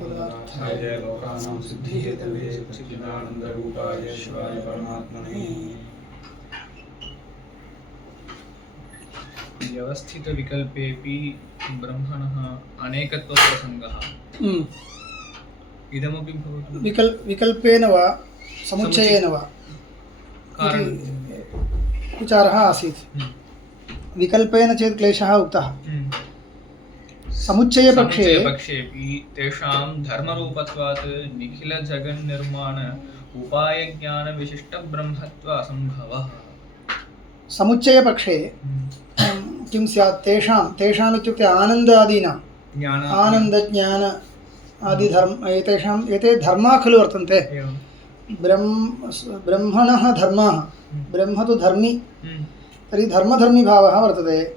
पदार्थाय लोकानां सिद्धिहेतवे सच्चिदानन्दरूपाय शिवाय परमात्मने व्यवस्थितविकल्पेऽपि ब्रह्मणः अनेकत्वप्रसङ्गः इदमपि भवतु विकल्पेन वा समुच्चयेन वा विचारः आसीत्। विकल्पेन चेत् क्लेशः उक्तः। समुच्चयपक्षेऽपि तेषां धर्मरूपत्वात् निखिलजगन्निर्माण उपायज्ञानविशिष्टब्रह्मत्व असम्भवः। समुच्चयपक्षे किं स्यात्? तेषाम् इत्युक्ते आनन्दादीनां आनन्दज्ञान आदिधर्म एते धर्माः खलु वर्तन्ते। ब्रह्मणः धर्माः, ब्रह्म तु धर्मी, तर्हि धर्मधर्मीभावः वर्तते।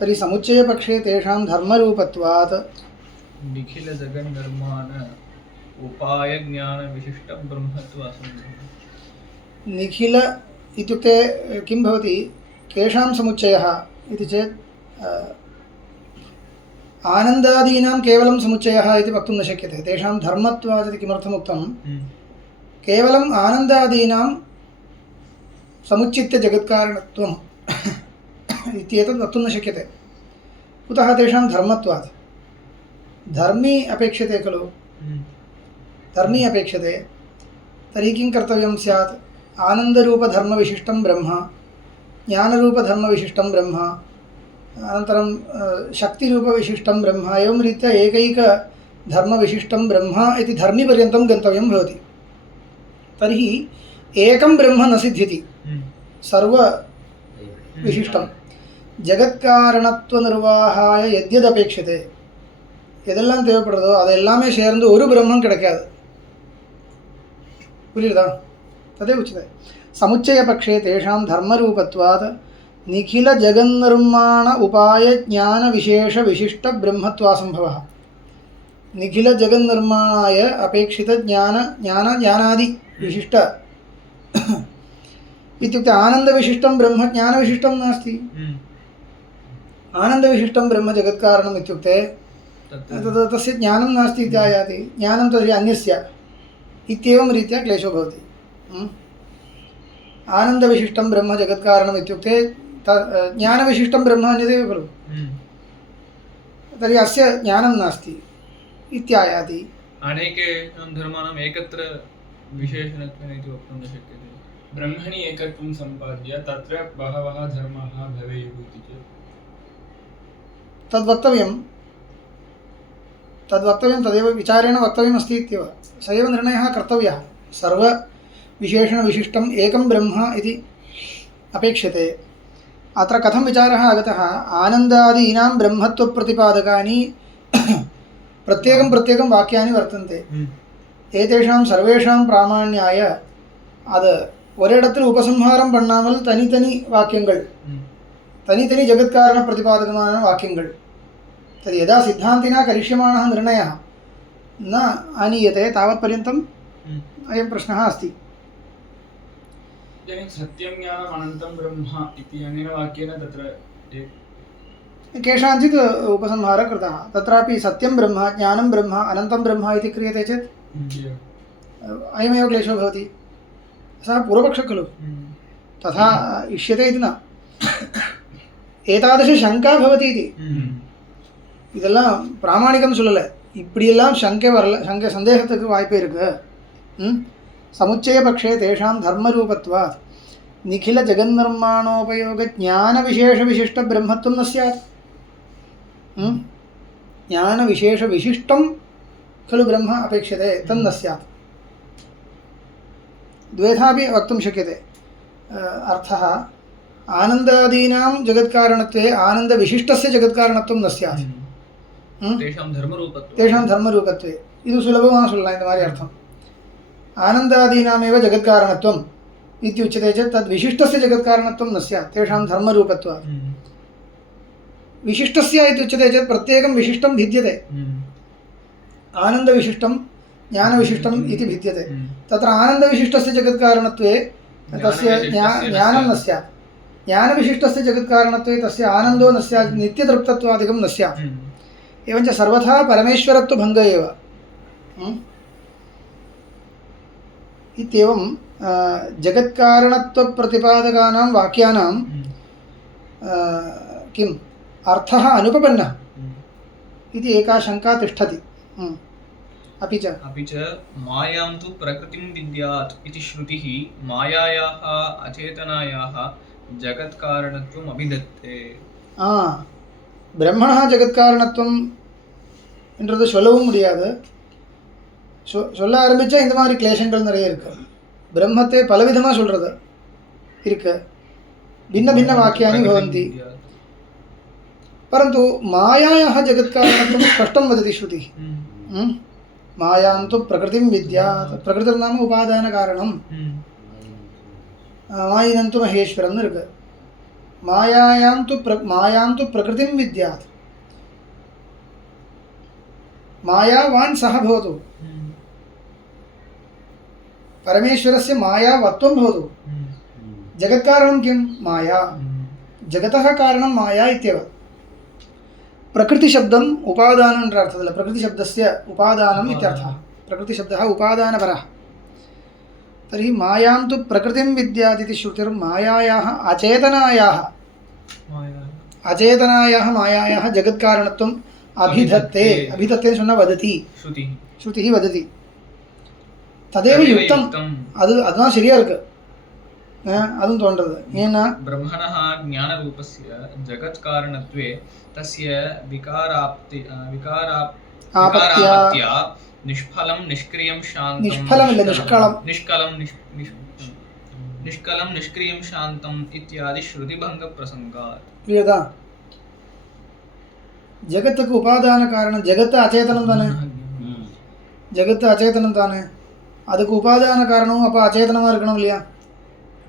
तर्हि समुच्चयपक्षे तेषां धर्मरूपत्वात् निखिलजगन्निर्माण उपायज्ञानविशिष्टब्रह्मत्व असम्भवः। निखिल इत्युक्ते किं भवति? केषां समुच्चयः इति चेत् आनन्दादीनां केवलं समुच्चयः इति वक्तुं न शक्यते। तेषां धर्मत्वात् इति किमर्थमुक्तं? केवलम् आनन्दादीनां समुच्चित्य जगत्कारणत्वम् इत्येतत् वक्तुं न शक्यते। कुतः? तेषां धर्मत्वात्। धर्मी अपेक्षते खलु, धर्मी अपेक्षते। तर्हि किं कर्तव्यं स्यात्? आनन्दरूपधर्मविशिष्टं ब्रह्म, ज्ञानरूपधर्मविशिष्टं ब्रह्म, अनन्तरं शक्तिरूपविशिष्टं ब्रह्म, एवं रीत्या एकैकधर्मविशिष्टं ब्रह्म इति धर्मीपर्यन्तं गन्तव्यं भवति। तर्हि एकं ब्रह्म न सिद्ध्यति, सर्वविशिष्टं ஜகத்காரணத்துவ यद्यदपेक्षते எதெல்லாம் தேவைப்படுறதோ அதெல்லாமே சேர்ந்து ஒரு பிரம்மம் கிடைக்காது. புரியுதா? तदेव उच्यते। समुच्चयपक्षे तेषां धर्मरूपत्वात् निखिलजगन्निर्माण उपायज्ञानविशेषविशिष्टब्रह्मत्वासम्भवः। निखिलजगन्निर्माणाय अपेक्षितज्ञानादि विशिष्ट इत्युक्ते आनन्दविशिष्टं ब्रह्म ज्ञानविशिष्टं नास्ति। आनन्दविशिष्टं ब्रह्म जगत्कारणम् इत्युक्ते तस्य ज्ञानं नास्ति इत्यायाति। ज्ञानं तर्हि अन्यस्य इत्येवं रीत्या क्लेशो भवति। आनन्दविशिष्टं ब्रह्म जगत्कारणम् इत्युक्ते ज्ञानविशिष्टं ब्रह्म अन्यदेव खलु, तर्हि अस्य ज्ञानं नास्ति इत्यायाति। अनेके धर्माणाम् एकत्र विशेषणत्वेन इति वक्तुं न शक्यते। ब्रह्मणि एकत्वं सम्पाद्य तत्र बहवः धर्माः भवेयुः इति चेत् तद्वक्तव्यं तदेव विचारेण वक्तव्यमस्ति इत्येव। स एव निर्णयः कर्तव्यः। सर्वविशेषणविशिष्टम् एकं ब्रह्म इति अपेक्षते। अत्र कथं विचारः आगतः? आनन्दादीनां ब्रह्मत्वप्रतिपादकानि प्रत्येकं वाक्यानि वर्तन्ते। एतेषां सर्वेषां प्रामाण्याय அது ஒரே இடத்தில் உபசம்ஹாரம் பண்ணாமல் தனித்தனி வாக்கியங்கள், தனித்தனி ஜகத்காரண பிரதிபாதகமான வாக்கியங்கள். तद् यदा सिद्धान्तिना करिष्यमाणः निर्णयः न आनीयते तावत्पर्यन्तम् अयं प्रश्नः अस्ति। इदानीं सत्यं ज्ञानम् अनन्तं ब्रह्म इति अनेन वाक्येन तत्र केषाञ्चित् उपसंहारः कृतः। तत्रापि सत्यं ब्रह्म, ज्ञानं ब्रह्म, अनन्तं ब्रह्म इति क्रियते चेत् अयमेव क्लेशो भवति। सः पूर्वपक्षः खलु, तथा इष्यते इति न। एतादृशशङ्का भवति इति இதெல்லாம் பிராமாணிகம் சொல்லலை. இப்படியெல்லாம் சங்கை சந்தேகத்துக்கு வாய்ப்பே இருக்கு. समुच्चयपक्षे तेषां धर्मरूपत्वात् निखिलजगन्निर्माणोपयोगज्ञानविशेषविशिष्टब्रह्मत्वं न स्यात्। ज्ञानविशेषविशिष्टं खलु ब्रह्म अपेक्षते, तन्न स्यात्। द्वेधापि वक्तुं शक्यते। अर्थः आनन्दादीनां जगत्कारणत्वे आनन्दविशिष्टस्य जगत्कारणत्वं न स्यात्। तेषां धर्मरूपत्वे ಇದು ಸುಲಭವಾದ சொல்லலாம் இந்த மாதிரி அர்த்தம். आनन्दादीनामेव जगत्कारणत्वम् इत्युच्यते चेत् तद् विशिष्टस्य जगत्कारणत्वं न स्यात्। तेषां धर्मरूपत्वात् विशिष्टस्य इत्युच्यते चेत् प्रत्येकं विशिष्टं भिद्यते। आनन्दविशिष्टं ज्ञानविशिष्टम् इति भिद्यते। तत्र आनन्दविशिष्टस्य जगत्कारणत्वे तस्य ज्ञानं न स्यात्। ज्ञानविशिष्टस्य जगत्कारणत्वे तस्य आनन्दो न स्यात्, नित्यतृप्तत्वादिकं न स्यात्। एवञ्च सर्वथा परमेश्वरत्वभङ्ग एव। इत्येवं जगत्कारणत्वप्रतिपादकानां वाक्यानां किम् अर्थः अनुपपन्नः इति एका शङ्का तिष्ठति। अपि च मायां तु प्रकृतिं विद्यात् इति श्रुतिः मायायाः अचेतनायाः जगत्कारणत्वम् अभिधत्ते। பிரம்மணா ஜெகத்காரணத்துவம் என்றது சொல்லவும் முடியாது. சொல்ல ஆரம்பித்தா இந்த மாதிரி கிளேசங்கள் நிறைய இருக்குது. பிரம்மத்தை பலவிதமாக சொல்கிறது இருக்கு. भिन्न भिन्न वाक्यानि भवन्ति, परन्तु मायायाः जगत्कारणत्वं स्पष्टं वदति श्रुतिः। मायां तु प्रकृतिं विद्यात्, प्रकृतिर्नाम उपादानकारणं, मायिनं तु महेश्वरं इருக்கு. मायां तु प्रकृतिं विद्यात्, मायावान् सः भवतु, परमेश्वरस्य मायावत्वं भवतु। जगत्कारणं किं? माया। जगतः कारणं माया इत्येव। प्रकृतिशब्दम् उपादानम् என்ற அர்த்தத்தில் प्रकृतिशब्दस्य उपादानम् इत्यर्थः। प्रकृतिशब्दः उपादानपरः। तर्हि मायां तु प्रकृतिं विद्यात् इति श्रुतिर्मायायाः अचेतनायाः मायायाः जगत्कारणत्वम् अभिधत्ते। अभिधत्ते சொன்னா वदति, श्रुतिः वदति. तदेव युक्तं. அதுதான் சரியா இருக்கு. அதுவும் தோன்றது. ஏன்னா ब्रह्मणः ज्ञानरूपस्य जगत्कारणत्वे तस्य विकाराप्त्या निष्फलं निष्क्रियं शान्तं निष्कलं निष्क्रियं शान्तम् इत्यादि श्रुतिभङ्गप्रसङ्गात्. புரியுதா? ஜகத்துக்கு உபாதான காரணம் ஜகத்து அச்சேதனம் தானே. ஜகத்து அச்சேதனம் தானே, அதுக்கு உபாதான காரணமும் அப்போ அச்சேதனமாக இருக்கணும் இல்லையா?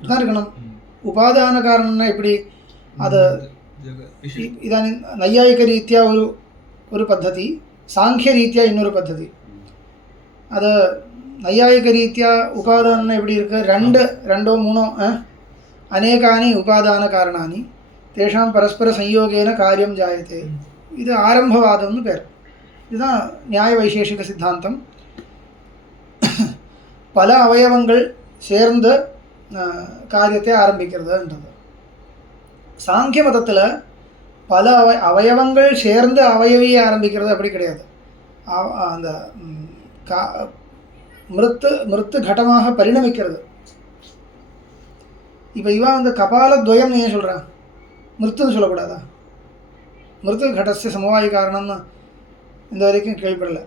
தான் இருக்கணும். உபாதான காரணம்னா எப்படி? அது इदानीं नैयायिकरीत्या ஒரு பद्धதி, சாங்கியரீத்யா இன்னொரு பद्धதி. அது நையாயிகரீத்யா உபாதானம் எப்படி இருக்கு? ரெண்டோ மூணோ அநேகாनि உபாதானகாரணாनि तेषां परस्परसंयोगेन कार्यं जायते. இது ஆரம்பவாதம்னு பேர். இதுதான் நியாய வைசேஷிக சித்தாந்தம். பல அவயவங்கள் சேர்ந்து காரியத்தை ஆரம்பிக்கிறதுன்றது. சாங்கிய மதத்தில் பல அவயவங்கள் சேர்ந்து அவயவியை ஆரம்பிக்கிறது அப்படி கிடையாது. அந்த மிருத்து கடமாக பரிணமிக்கிறது. இப்போ இவன் அந்த கபாலத்வயம் ஏன் சொல்கிறான்? மிருத்துன்னு சொல்லக்கூடாதா? மிருத்து கடஸ்ய சமவாய காரணம்னு இந்த வரைக்கும் கேள்விப்படலை.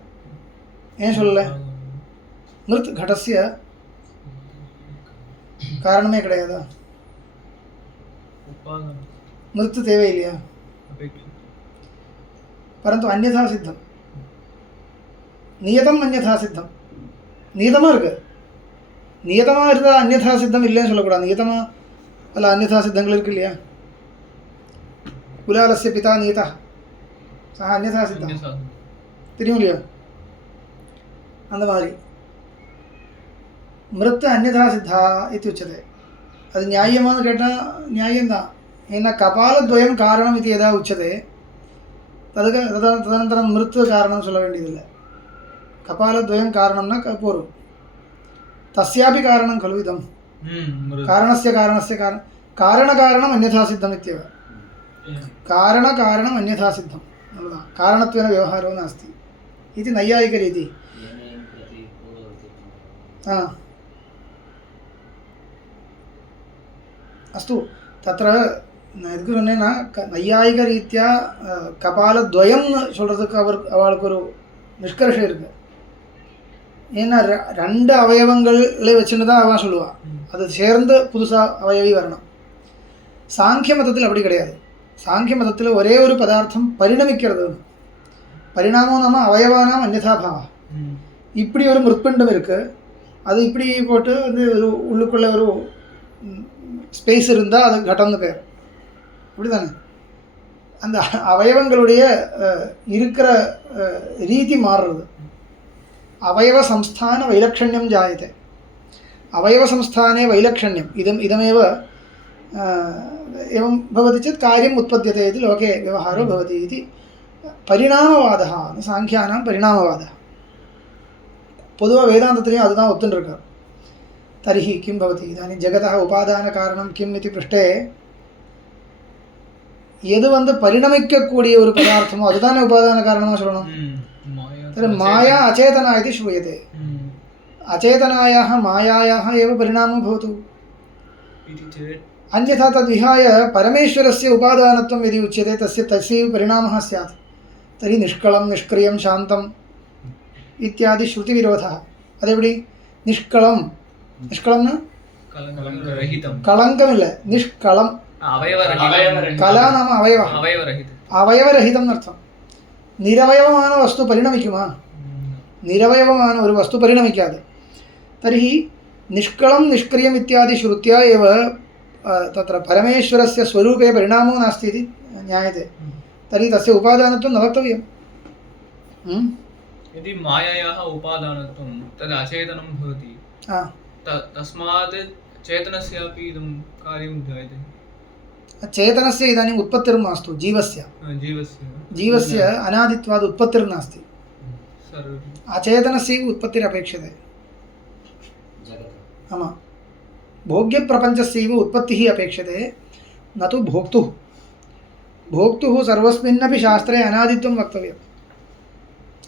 ஏன் சொல்லலை? மிருத் கடஸ்ய காரணமே கிடையாதா? மிருத்து தேவையில்லையா? परंतु अन्यथा सिद्धम, नियतम अन्यथा सिद्धम. नियतமாக இருக்கு. நியதமாக இருந்தால் அந்நியதா சித்தம் இல்லைன்னு சொல்லக்கூடாது. நியதமாக பல அந்நியதா சித்தங்கள் இருக்கு இல்லையா? குலாலஸ்ய பிதா நியதா சா அந்நியதா சித்தம் தெரியும் இல்லையா? அந்த மாதிரி மிருத்து அந்நியதா சித்தா இது உச்சதே. அது நியாயமானு கேட்டால் நியாயம்தான். ஏன்னா கபாலத்வயம் காரணம் இது எதா உச்சதே ததுக்கு ததனந்தரம் மிருத்து காரணம் சொல்ல வேண்டியதில்லை. கபாலத்வயம் காரணம்னா போரும். तस्यापि कारणं खलु इदं कारणस्य कारणकारणम् अन्यथा सिद्धम् इत्येव. कारणकारणम् अन्यथा सिद्धं कारणत्वेन व्यवहारो नास्ति इति नैयायिकरीति. अस्तु, तत्र இதுக்கு சொன்னேன்னா நையாயிகரீத்யா கபாலத்வயம் சொல்கிறதுக்கு அவளுக்கு ஒரு நிஷ்கர்ஷம் இருக்குது. ஏன்னா ரெண்டு அவயவங்களை வச்சுன்னு தான் அவன் சொல்லுவான். அது சேர்ந்து புதுசாக அவயவி வரணும். சாங்கிய மதத்தில் அப்படி கிடையாது. சாங்கிய மதத்தில் ஒரே ஒரு பதார்த்தம் பரிணமிக்கிறது. பரிணாமம் நம்ம அவயவானாம் அந்யதாபாவா. இப்படி ஒரு மிருத்பிண்டம் இருக்குது, அது இப்படி போட்டு வந்து ஒரு உள்ளுக்குள்ளே ஒரு ஸ்பேஸ் இருந்தால் அது கடம்னு பேர். அப்படி தானே? அந்த அவயவங்களுடைய இருக்கிற ரீதி மாறுறது. अवयवसंस्थान वैलक्षण्यं जायते. अवयवसंस्थाने वैलक्षण्यम् इदमेव एवं भवति चेत् कार्यम् उत्पद्यते इति लोके व्यवहारो भवति इति परिणामवादः, सांख्यानां परिणामवादः. பொதுவாக வேதாந்தத்திலையும் அதுதான் ஒத்துண்டிருக்கார். தரிஹி கிம் பவதி இதானி ஜெகதः உபாதான காரணம் கிம் இது பிருஷ்டே எது பரிணமிக்கக்கூடிய ஒரு பதார்த்தமோ அதுதானே உபாதான காரணமாக சொல்லணும். மாயா அச்சேதனா இது श्रूयते. अचेतनायाः मायायाः एव परिणामो भवतु. अन्यथा तद्विहाय परमेश्वरस्य उपादानत्वं यदि उच्यते तस्यैव परिणामः स्यात्. तर्हि निष्कलं निष्क्रियं शान्तम् इत्यादि श्रुतिविरोधः. अदेपடி निष्कलं निष्कलं न कलङ्कमिल्ल निष्कलं कला नाम अवयवः അവയവരഹിതം എന്നർത്ഥം. നിരവയവமான വസ്തു പരിണമിക്കുമോ? നിരവയവமான ഒരു വസ്തു പരിണമിക്കാതെ. तर्हि निष्कलं निष्क्रियम् इत्यादि श्रुत्या एव तत्र परमेश्वरस्य स्वरूपे परिणामो नास्ति इति ज्ञायते. तर्हि तस्य उपादानत्वं न वक्तव्यं. यदि मायायाः उपादानत्वं तद् अचेतनं भवति तस्मात् चेतनस्यापि इदं कार्यं जायते. चेतनस्य इदानीम् उत्पत्तिर् मास्तु. जीवस्य अनादित्वात् उत्पत्तिर्नास्ति. अचेतनस्य उत्पत्तिरपेक्षते. आमां भोग्यप्रपञ्चस्यैव उत्पत्तिः अपेक्षते न तु भोक्तुः. भोक्तुः सर्वस्मिन्नपि शास्त्रे अनादित्वं वक्तव्यम्.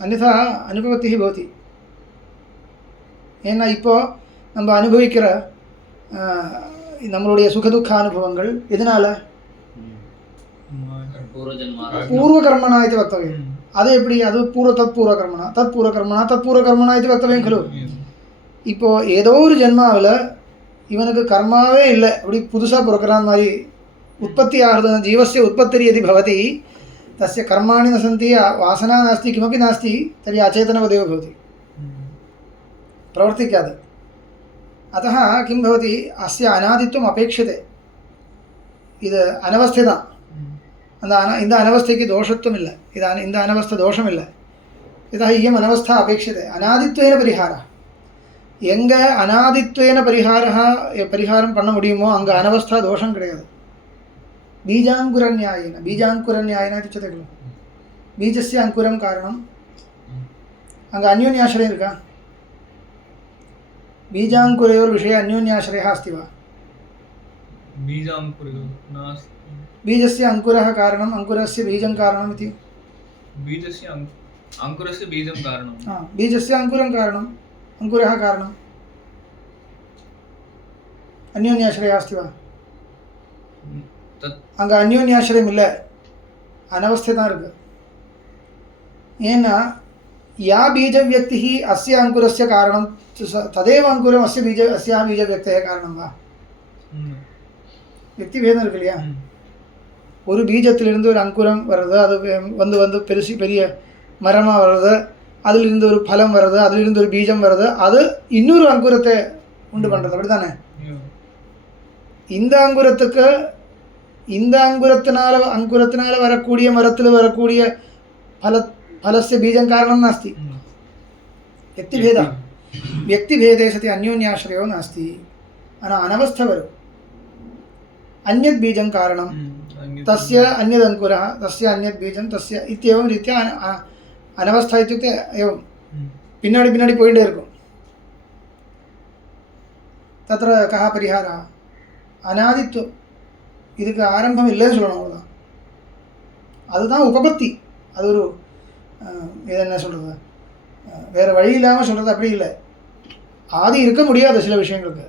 अन्यथा अनुपपत्तिः भवति. ஏன்னா இப்போ நம்ம அனுபவிக்கிற நம்மளுடைய சுகதுக்க அனுபவங்கள் எதனால? பூர்வ கர்மணா இது வக்தव्यम्. அது எப்படி? அது தத்பூர்வ கர்மணா இது வக்தव्यம் खलु. இப்போ ஏதோ ஒரு ஜென்மாவில் இவனுக்கு கர்மாவே இல்லை, அப்படி புதுசாக பிறக்கிறான் மாதிரி உற்பத்தி ஆகிறது. ஜீவस्य उत्पत्तिः यदि भवति तस्य कर्माणि न सन्ति, वासना नास्ति, किमपि नास्ति, तर्हि अचेतनवदेव भवति, प्रवर्तिकात्. अतः किं भवति? अस्य अनादित्वम् अपेक्षते. இது அனவஸ்தை தான். இந்த அனவஸ்தைக்கு தோஷத்துவம் இல்லை. இந்த அனவஸ்தை தோஷம் இல்லை. यतः इयम् अनवस्था अपेक्षते. अनादित्वेन परिहारः. எங்கே அனாதித்வேன பரிகாரம் பண்ண முடியுமோ அங்கே அனவஸ்தா தோஷம் கிடையாது. பீஜாங்குர நியாயேன உச்சத்தை खलु. பீஜஸ்ய அங்குரம் காரணம். அங்கே அந்யோன்யாசிரயம் இருக்கா? बीजाङ्कुरयोर् विषये अन्योन्याश्रयः अस्ति वा? बीजस्य अङ्कुरः कारणम्, अङ्कुरस्य बीजं कारणम् इति. बीजस्य अङ्कुरस्य बीजं कारणं. बीजस्य अङ्कुरं कारणम्, अङ्कुरः कारणम्. अन्योन्याश्रयः अस्ति वा? அங்கே அந்யோன்யாசிரயம் இல்லை, அனவஸ்தை தான் இருக்குது. ஏன்னா या बीजव्यक्तिः अस्य अङ्कुरस्य कारणं तदेव अङ्कुरम् अस्याः बीजव्यक्तेः कारणं वा? व्यक्तिभेदம் இருக்கு இல்லையா? ஒரு பீஜத்திலிருந்து ஒரு அங்குரம் வருது, அது வந்து பெரிய மரமாக வருது, அதிலிருந்து ஒரு பலம் வருது, அதிலிருந்து ஒரு பீஜம் வருது, அது இன்னொரு அங்குரத்தை உண்டு பண்ணுறது, அப்படி தானே? இந்த அங்குரத்துக்கு இந்த அங்குரத்தினால வரக்கூடிய மரத்தில் வரக்கூடிய फलस्य बीजं कारणं नास्ति. व्यक्तिभेदे सति अन्योन्याश्रयो नास्ति. अनवस्था वरु अन्यद् बीजं कारणं, तस्य अन्यद् अंकुरः, तस्य अन्यद् बीजं, तस्य इत्येवं रीत्या अनवस्था इत्युक्ते एवं पिन्नाडि पोयिण्डे इरुक्कुम. तत्र कः परिहारः? अनादित्वम्. இதுக்கு ஆரம்பம் இல்லைன்னு சொல்லணும், அவ்வளோதான். அதுதான் உபபத்தி. அது ஒரு இது என்ன சொல்கிறது, வேறு வழி இல்லாமல் சொல்கிறது அப்படி இல்லை. ஆதி இருக்க முடியாது சில விஷயங்களுக்கு.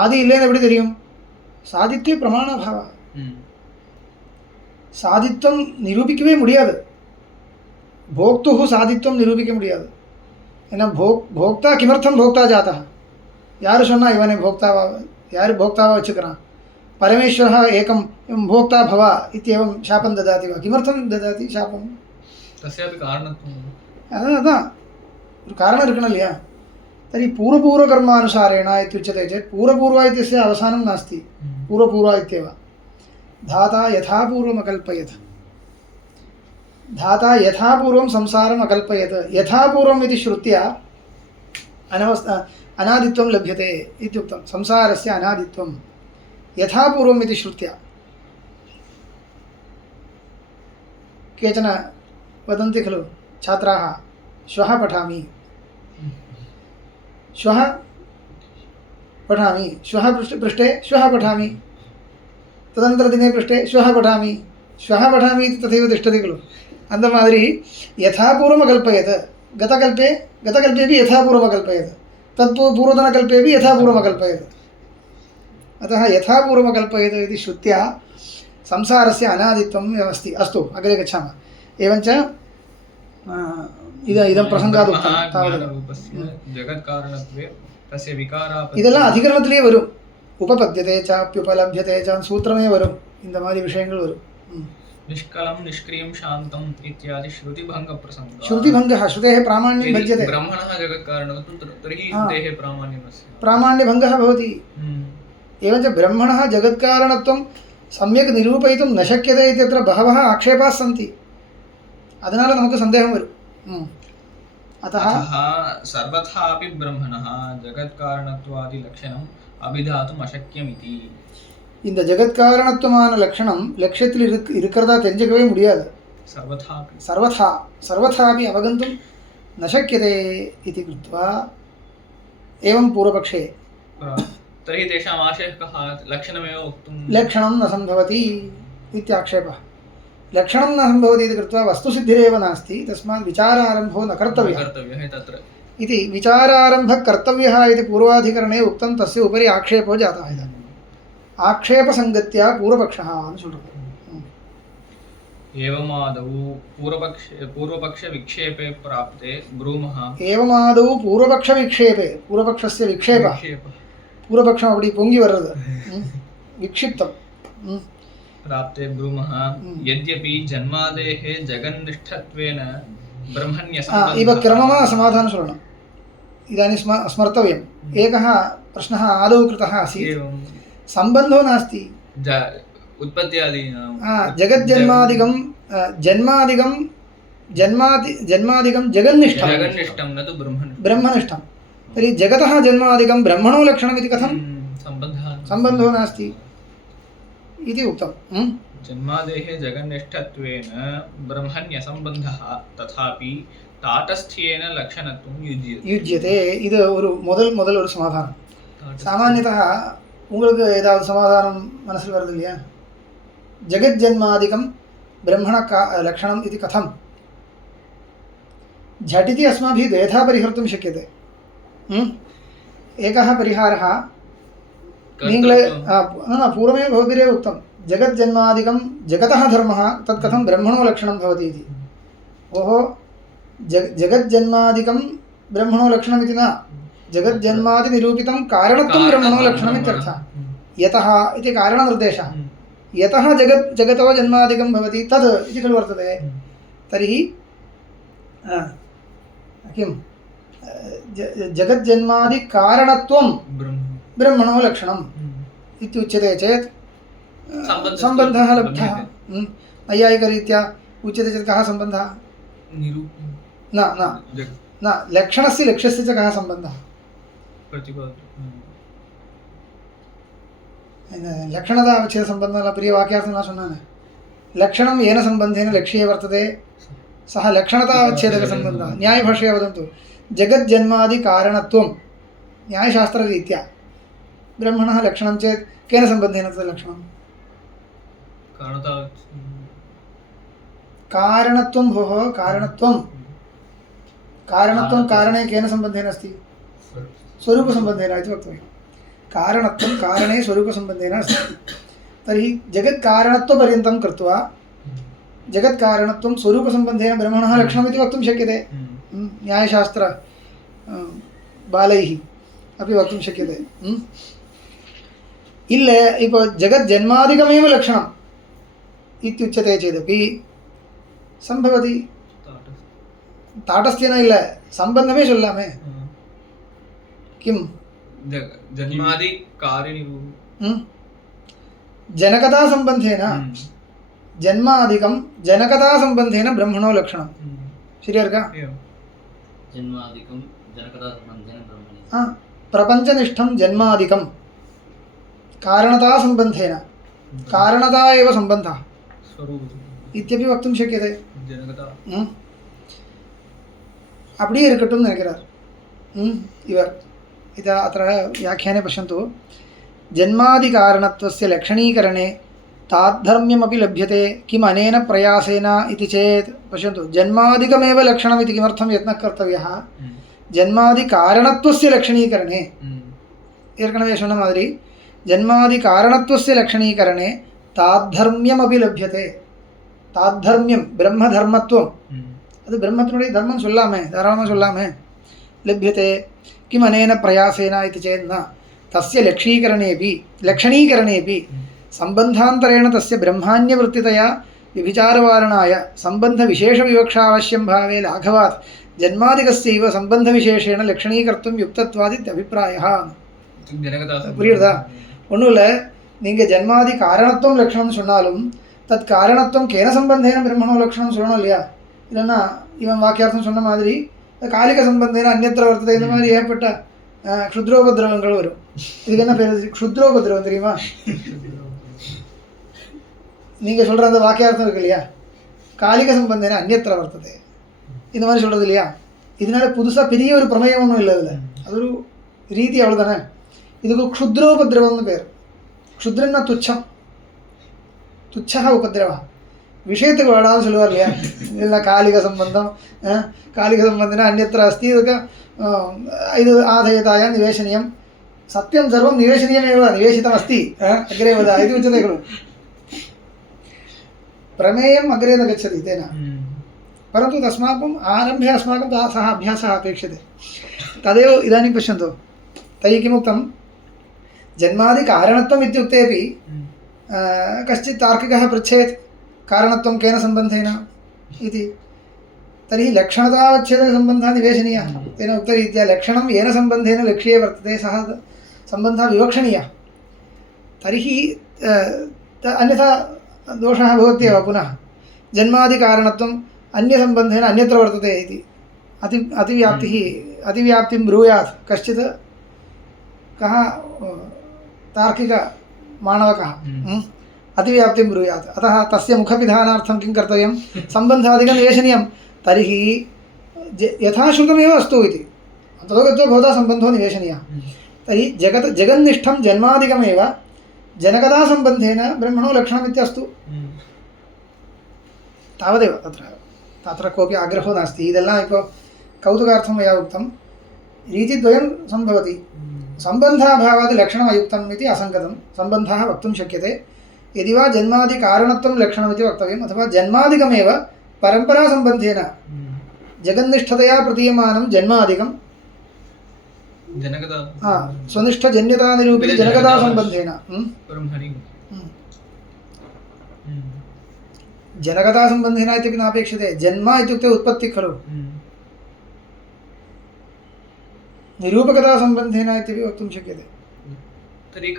ஆதி இல்லைன்னு எப்படி தெரியும்? சாதித்ய பிரமாணபாவ. சாதித்வம் நிரூபிக்கவே முடியாது. போக்து சாதித்வம் நிரூபிக்க முடியாது. ஏன்னா போக்தா கிமர்த்தம் போக்தா ஜாத்தா. யார் சொன்னால் இவனை போக்தாவா, யார் போக்தாவா வச்சுக்கிறான்? परमेश्वरः एकं भोक्ता भव इत्येवं शापं ददाति वा? किमर्थं ददाति शापं? तस्यापि कारणत्वम्. अதான் ஒரு காரணம் இருக்கணும் இல்லையா? तर्हि पूर्वपूर्वकर्मानुसारेण इत्युच्यते चेत् पूर्वपूर्व इत्यस्य अवसानं नास्ति. पूर्वपूर्व इत्येव. धाता यथा पूर्वम् अकल्पयत्, धाता यथा पूर्वं संसारम् अकल्पयत्, यथा पूर्वम् इति श्रुत्या अनादित्वं लभ्यते इत्युक्तं. संसारस्य अनादित्वं यथा पूर्वम् इति श्रुत्या. केचन वदन्ति खलु छात्राः, श्वः पठामि, श्वः पठामि, श्वः पृष्ठे श्वः पठामि, तदनन्तरदिने पृष्ठे श्वः पठामि, श्वः पठामि इति तथैव तिष्ठति खलु। अन्तमादिरि यथा पूर्वम् अकल्पयत्, गतकल्पेपि यथा पूर्वम् अकल्पयत्, पूर्वतनकल्पेपि यथा पूर्वम् अकल्पयत्। अतः यथा पूर्वम् अकल्पयत् इति श्रुत्या संसारस्य अनादित्वम् अस्ति। अस्तु, अग्रे गच्छामः। एवञ्च इदं प्रसङ्गात् उक्तं तावदेव। जगत्कारणत्वे तस्य विकारापत्ति இதெல்லாம் அதிகரணத்திலே வரும். உபபத்தியதே ச அப்யுபலப்யதே ச சூத்திரமே வரும். இந்த மாதிரி விஷயங்கள் வரும். निष्कलं निष्क्रियं शान्तं इत्यादि श्रुतिभङ्ग प्रसङ्गः। श्रुतिभङ्गः, श्रुतेः प्रामाण्यं भज्यते। ब्रह्मणः जगत्कारणं तर्हि श्रुतेः प्रामाण्यम् अस्ति, प्रामाण्यभङ्गः भवति। एवञ्च ब्रह्मणः जगत्कारणत्वं सम्यक् निरूपयितुं न शक्यते इत्यत्र बहवः आक्षेपाः सन्ति। अदनाल नमक्कु सन्देहं वरुम्। अतः सर्वथापि ब्रह्मणः जगत्कारणत्वादि लक्षणम् अभिधातुम् अशक्यमिति। இந்த ஜகத்காரணத்துவமான லட்சணம் லட்சியத்தில் இருக்கிறதா தெரிஞ்சுக்கவே முடியாது. सर्वथापि अवगन्तुं न शक्यते इति कृत्वा एवं पूर्वपक्षे तर्हि तेषाम् आशयः कः? लक्षणमेव उक्तं लक्षणं न सम्भवति इत्याक्षेपः। लक्षणं न सम्भवति इति कृत्वा वस्तुसिद्धिरेव नास्ति, तस्मात् विचारारम्भो न कर्तव्यः तत्र इति। विचारारम्भः कर्तव्यः इति पूर्वाधिकरणे उक्तं, तस्य उपरि आक्षेपो जातः। इदानीम् आक्षेपसङ्गत्या पूर्वपक्षः एवमादौ पूर्वपक्षविक्षेपे प्राप्ते ब्रूमः। एवमादौ पूर्वपक्षविक्षेपे, पूर्वपक्षस्य विक्षेपः, पूर्वपक्षम् अपि पोङ्गि वर्तते, विक्षिप्तं प्राप्ते ब्रूमः यद्यपि जन्मादेः जगन्निष्ठत्वेन ब्रह्मण्यसम्बन्धः। इव क्रममा समाधानं शृणु। इदानीं स्मर्तव्यम्। एकः प्रश्नः आदौ कृतः आसीत्, सम्बन्धो नास्ति उत्पत्त्यादीनां जगज्जन्मादिकं जन्मादिकं जगन्निष्ठं न तु ब्रह्मनिष्ठं। तर्हि जगतः जन्मादिकं ब्रह्मणो लक्षणमिति कथं सम्बन्धो नास्ति इति उक्तं। जन्मादेः जगन्निष्ठत्वेन ब्रह्मण्यसम्बन्धः तथापि ताटस्थ्येन लक्षणत्वं युज्यते। இது ஒரு முதல் ஒரு சமாதானம். சாமான்யतः உங்களுக்கு ஏதாவது சமாதானம் மனசில் வருது இல்லையா? जगज्जन्मादिकं ब्रह्मण लक्षणम् इति कथं झटिति अस्माभिः द्वेधा परिहर्तुं शक्यते। एकः परिहारः नीङ्ग्ले पूर्वमेव भवद्भिरेव उक्तं, जगज्जन्मादिकं जगतः धर्मः तत् कथं ब्रह्मणो लक्षणं भवति इति। ओहो, जगज्जन्मादिकं ब्रह्मणो लक्षणमिति न, जगज्जन्मादिनिरूपितं कारणत्वं ब्रह्मणो लक्षणमित्यर्थः। यतः इति कारणनिर्देशः, यतः जगतो जन्मादिकं भवति तद् इति खलु वर्तते। तर्हि किं जगज्जन्मादिकारणत्वं ब्रह्मणो लक्षणम् इत्युच्यते चेत् सम्बन्धः लब्धः। नैयायिकरीत्या उच्यते चेत् कः सम्बन्धः? न न न लक्षणस्य लक्ष्यस्य च कः सम्बन्धः? लक्षणता अवच्छेद सम्बन्धः प्रियवाक्यार्थं न शृण्वन्। लक्षणं येन सम्बन्धेन लक्ष्ये वर्तते सः लक्षणतावच्छेदकसम्बन्धः। न्यायभाषया वदन्तु, जगज्जन्मादिकारणत्वं न्यायशास्त्ररीत्या ब्रह्मणः लक्षणं चेत् केन सम्बन्धेन तत् लक्षणं? कारणत्वं भोः, कारणत्वं कारणे केन सम्बन्धेन अस्ति? स्वरूपसम्बन्धेन इति वक्तव्यं। कारणत्वं कारणे स्वरूपसम्बन्धेन अस्ति। तर्हि जगत्कारणत्वपर्यन्तं कृत्वा जगत्कारणत्वं स्वरूपसम्बन्धेन ब्रह्मणः लक्षणमिति वक्तुं शक्यते। न्यायशास्त्र बालैः अपि वक्तुं शक्यते। इल्ल इप्पो जगज्जन्मादिकमेव लक्षणम् इत्युच्यते चेदपि सम्भवति। ताटस्थ्येन इल्ल सम्बन्धमे सोल्लामे किं जन्मादि कारिणी जनकता सम्बन्धेन जन्मादिकं जनकता सम्बन्धेन ब्रह्मणो लक्षणं शरीयर्का जन्मादिकं जनकता सम्बन्धेन ब्रह्मणि प्रपञ्चनिष्ठं जन्मादिकं कारणता सम्बन्धेन कारणता एव सम्बन्धः इत्यपि वक्तुं शक्यते। அப்படியே இருக்கட்டும் நினைக்கிறார் இவர்। इतः अत्र व्याख्याने पश्यन्तु जन्मादिकारणत्वस्य लक्षणीकरणे ताद्धर्म्यमपि लभ्यते किम् अनेन प्रयासेन इति चेत् पश्यन्तु जन्मादिकमेव लक्षणम् इति किमर्थं यत्नः कर्तव्यः जन्मादिकारणत्वस्य लक्षणीकरणे ಏರ್ಕಣವೇ ಶುಣ್ಣ ಮಾದರಿ ಜನ್ಮಾದಿಕಾರಣತ್ವಸ್ಯ ಲಕ್ಷಣೀಕರಣೆ ತಾद्धರ್ಮ್ಯಮಪಿ ಲಭ್ಯತೆ ತಾद्धರ್ಮ್ಯಂ ಬ್ರಹ್ಮಧರ್ಮತ್ವಂ ಅದು ಬ್ರಹ್ಮத்தினுடைய ಧರ್ಮம் சொல்லாமே தாராளமாக சொல்லாமே லभ्यते किम् अनेन प्रयासेन इति चेत् न तस्य लक्षणीकरणेऽपि सम्बन्धान्तरेण तस्य ब्रह्मान्यवृत्तितया व्यभिचारवारणाय सम्बन्धविशेषविवक्षावश्यं भावे लाघवात् जन्मादिकस्यैव सम्बन्धविशेषेण लक्षणीकर्तुं युक्तत्वादित्यभिप्रायः புரியுறதா ஒன்றும் இல்லை நீங்கள் ஜன்மாதி காரணத்துவம் லக்ஷணம்னு சொன்னாலும் தத் காரணத்துவம் கேன சம்பந்தேன பிரம்மணோ லக்ஷணம் சொல்லணும் இல்லையா இல்லைன்னா இவன் வாக்கியார்த்தம் சொன்ன மாதிரி காலிக சம்பந்தேன அந்நியத்திர வர்த்ததை இந்த மாதிரி ஏற்பட்ட க்ஷுத்ரோபதிரவங்கள் வரும் இதுக்கு என்ன பேர் க்ஷுத்ரோபதிரவம் தெரியுமா நீங்கள் சொல்கிற அந்த வாக்கியார்த்தம் இருக்கு இல்லையா காலிக சம்பந்தேன அந்நியத்திர வர்த்ததை இந்த மாதிரி சொல்கிறது இல்லையா இதனால புதுசாக பெரிய ஒரு பிரமேயம் ஒன்றும் இல்லை அதில் அது ஒரு ரீதி அவ்வளோதானே இதுக்கு க்ஷுத்ரோபதிரவம்னு பேர் க்ஷுத்ரன்னா துச்சம் துச்சா உபதிரவா விஷயத்துக்கு வேடான்னு சொல்லுவார் இல்லையா இல்லை காலிக சம்பந்தம் காலிக சம்பந்தினா அந்நியத்திர அஸ்தி இதுக்கு இது ஆதயதாயா நிவேशनीयं सत्यं सर्वं निवेशनीयमेव निवेशितमस्ति अग्रे वद इति उच्यते खलु प्रमेयम् अग्रे न गच्छति तेन परन्तु तस्माकम् आरम्भे अस्माकं सः अभ्यासः अपेक्षते तदेव इदानीं पश्यन्तु तैः किमुक्तं जन्मादिकारणत्वम् इत्युक्तेपि कश्चित् तार्किकः पृच्छेत् कारणत्वं केन सम्बन्धेन इति तर्हि लक्षणतावच्छेदसम्बन्धः निवेशनीयः तेन उक्तरीत्या लक्षणं येन सम्बन्धेन लक्ष्ये वर्तते सः सम्बन्धः विवक्षणीयः तर्हि अन्यथा दोषः भवत्येव पुनः जन्मादिकारणत्वम् अन्यसम्बन्धेन अन्यत्र वर्तते इति अतिव्याप्तिं ब्रूयात् कश्चित् कः तार्किकमाणवकः अतिव्याप्तिं ब्रूयात् अतः तस्य मुखपिधानार्थं किं कर्तव्यं सम्बन्धादिकं निवेशनीयं तर्हि यथा श्रुतमेव अस्तु इति ततो गत्वा भवता सम्बन्धो निवेशनीयः तर्हि जगन्निष्ठं जन्मादिकमेव जनकदासम्बन्धेन ब्रह्मणो लक्षणमित्यस्तु तावदेव तत्र कोऽपि आग्रहो नास्ति इदेल्लाम् इप्पो कौतुकार्थं मया उक्तं रीतिद्वयं सम्भवति सम्बन्धाभावात् लक्षणम् अयुक्तम् इति असङ्गतं सम्बन्धः वक्तुं शक्यते यदि वा जन्मादिकारणत्वं लक्षणमिति वक्तव्यम् अथवा जन्मादिकमेव परम्परासम्बन्धेन जगन्निष्ठतया प्रतीयमानं जन्मादिकं स्वनिष्ठजन्यतानिरूपितजनकतासम्बन्धेन जनकतासम्बन्धेन इत्यपि नापेक्षते जन्म इत्युक्ते उत्पत्तिः खलु निरूपकतासम्बन्धेन इत्यपि वक्तुं शक्यते तर्हि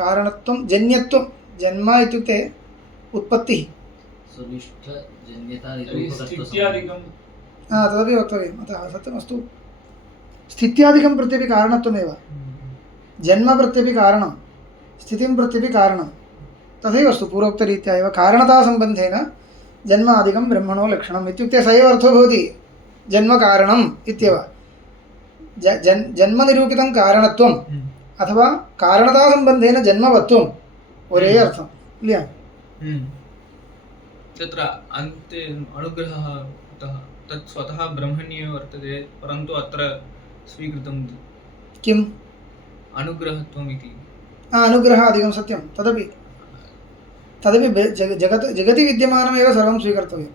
कारणत्वं जन्यत्वं जन्म इत्युक्ते उत्पत्तिः तदपि वक्तव्यम् अतः सत्यमस्तु स्थित्यादिकं प्रत्यपि कारणत्वमेव जन्म प्रत्यपि कारणं स्थितिं प्रत्यपि कारणं तथैव अस्तु पूर्वोक्तरीत्या एव कारणतासम्बन्धेन जन्मादिकं ब्रह्मणो लक्षणम् इत्युक्ते स एव अर्थो भवति जन्मकारणम् इत्येव जन्मनिरूपितं कारणत्वम् अथवा कारणतासम्बन्धेन जन्मवत्वम् ओरे अर्थम् इल्लिया तत्र अन्ते अनुग्रहः तत् स्वतः ब्रह्मण्येव वर्तते परन्तु अत्र स्वीकृतं किम् अनुग्रहत्वम् इति अनुग्रहादिकं सत्यं तदपि जगति विद्यमानमेव सर्वं स्वीकर्तव्यं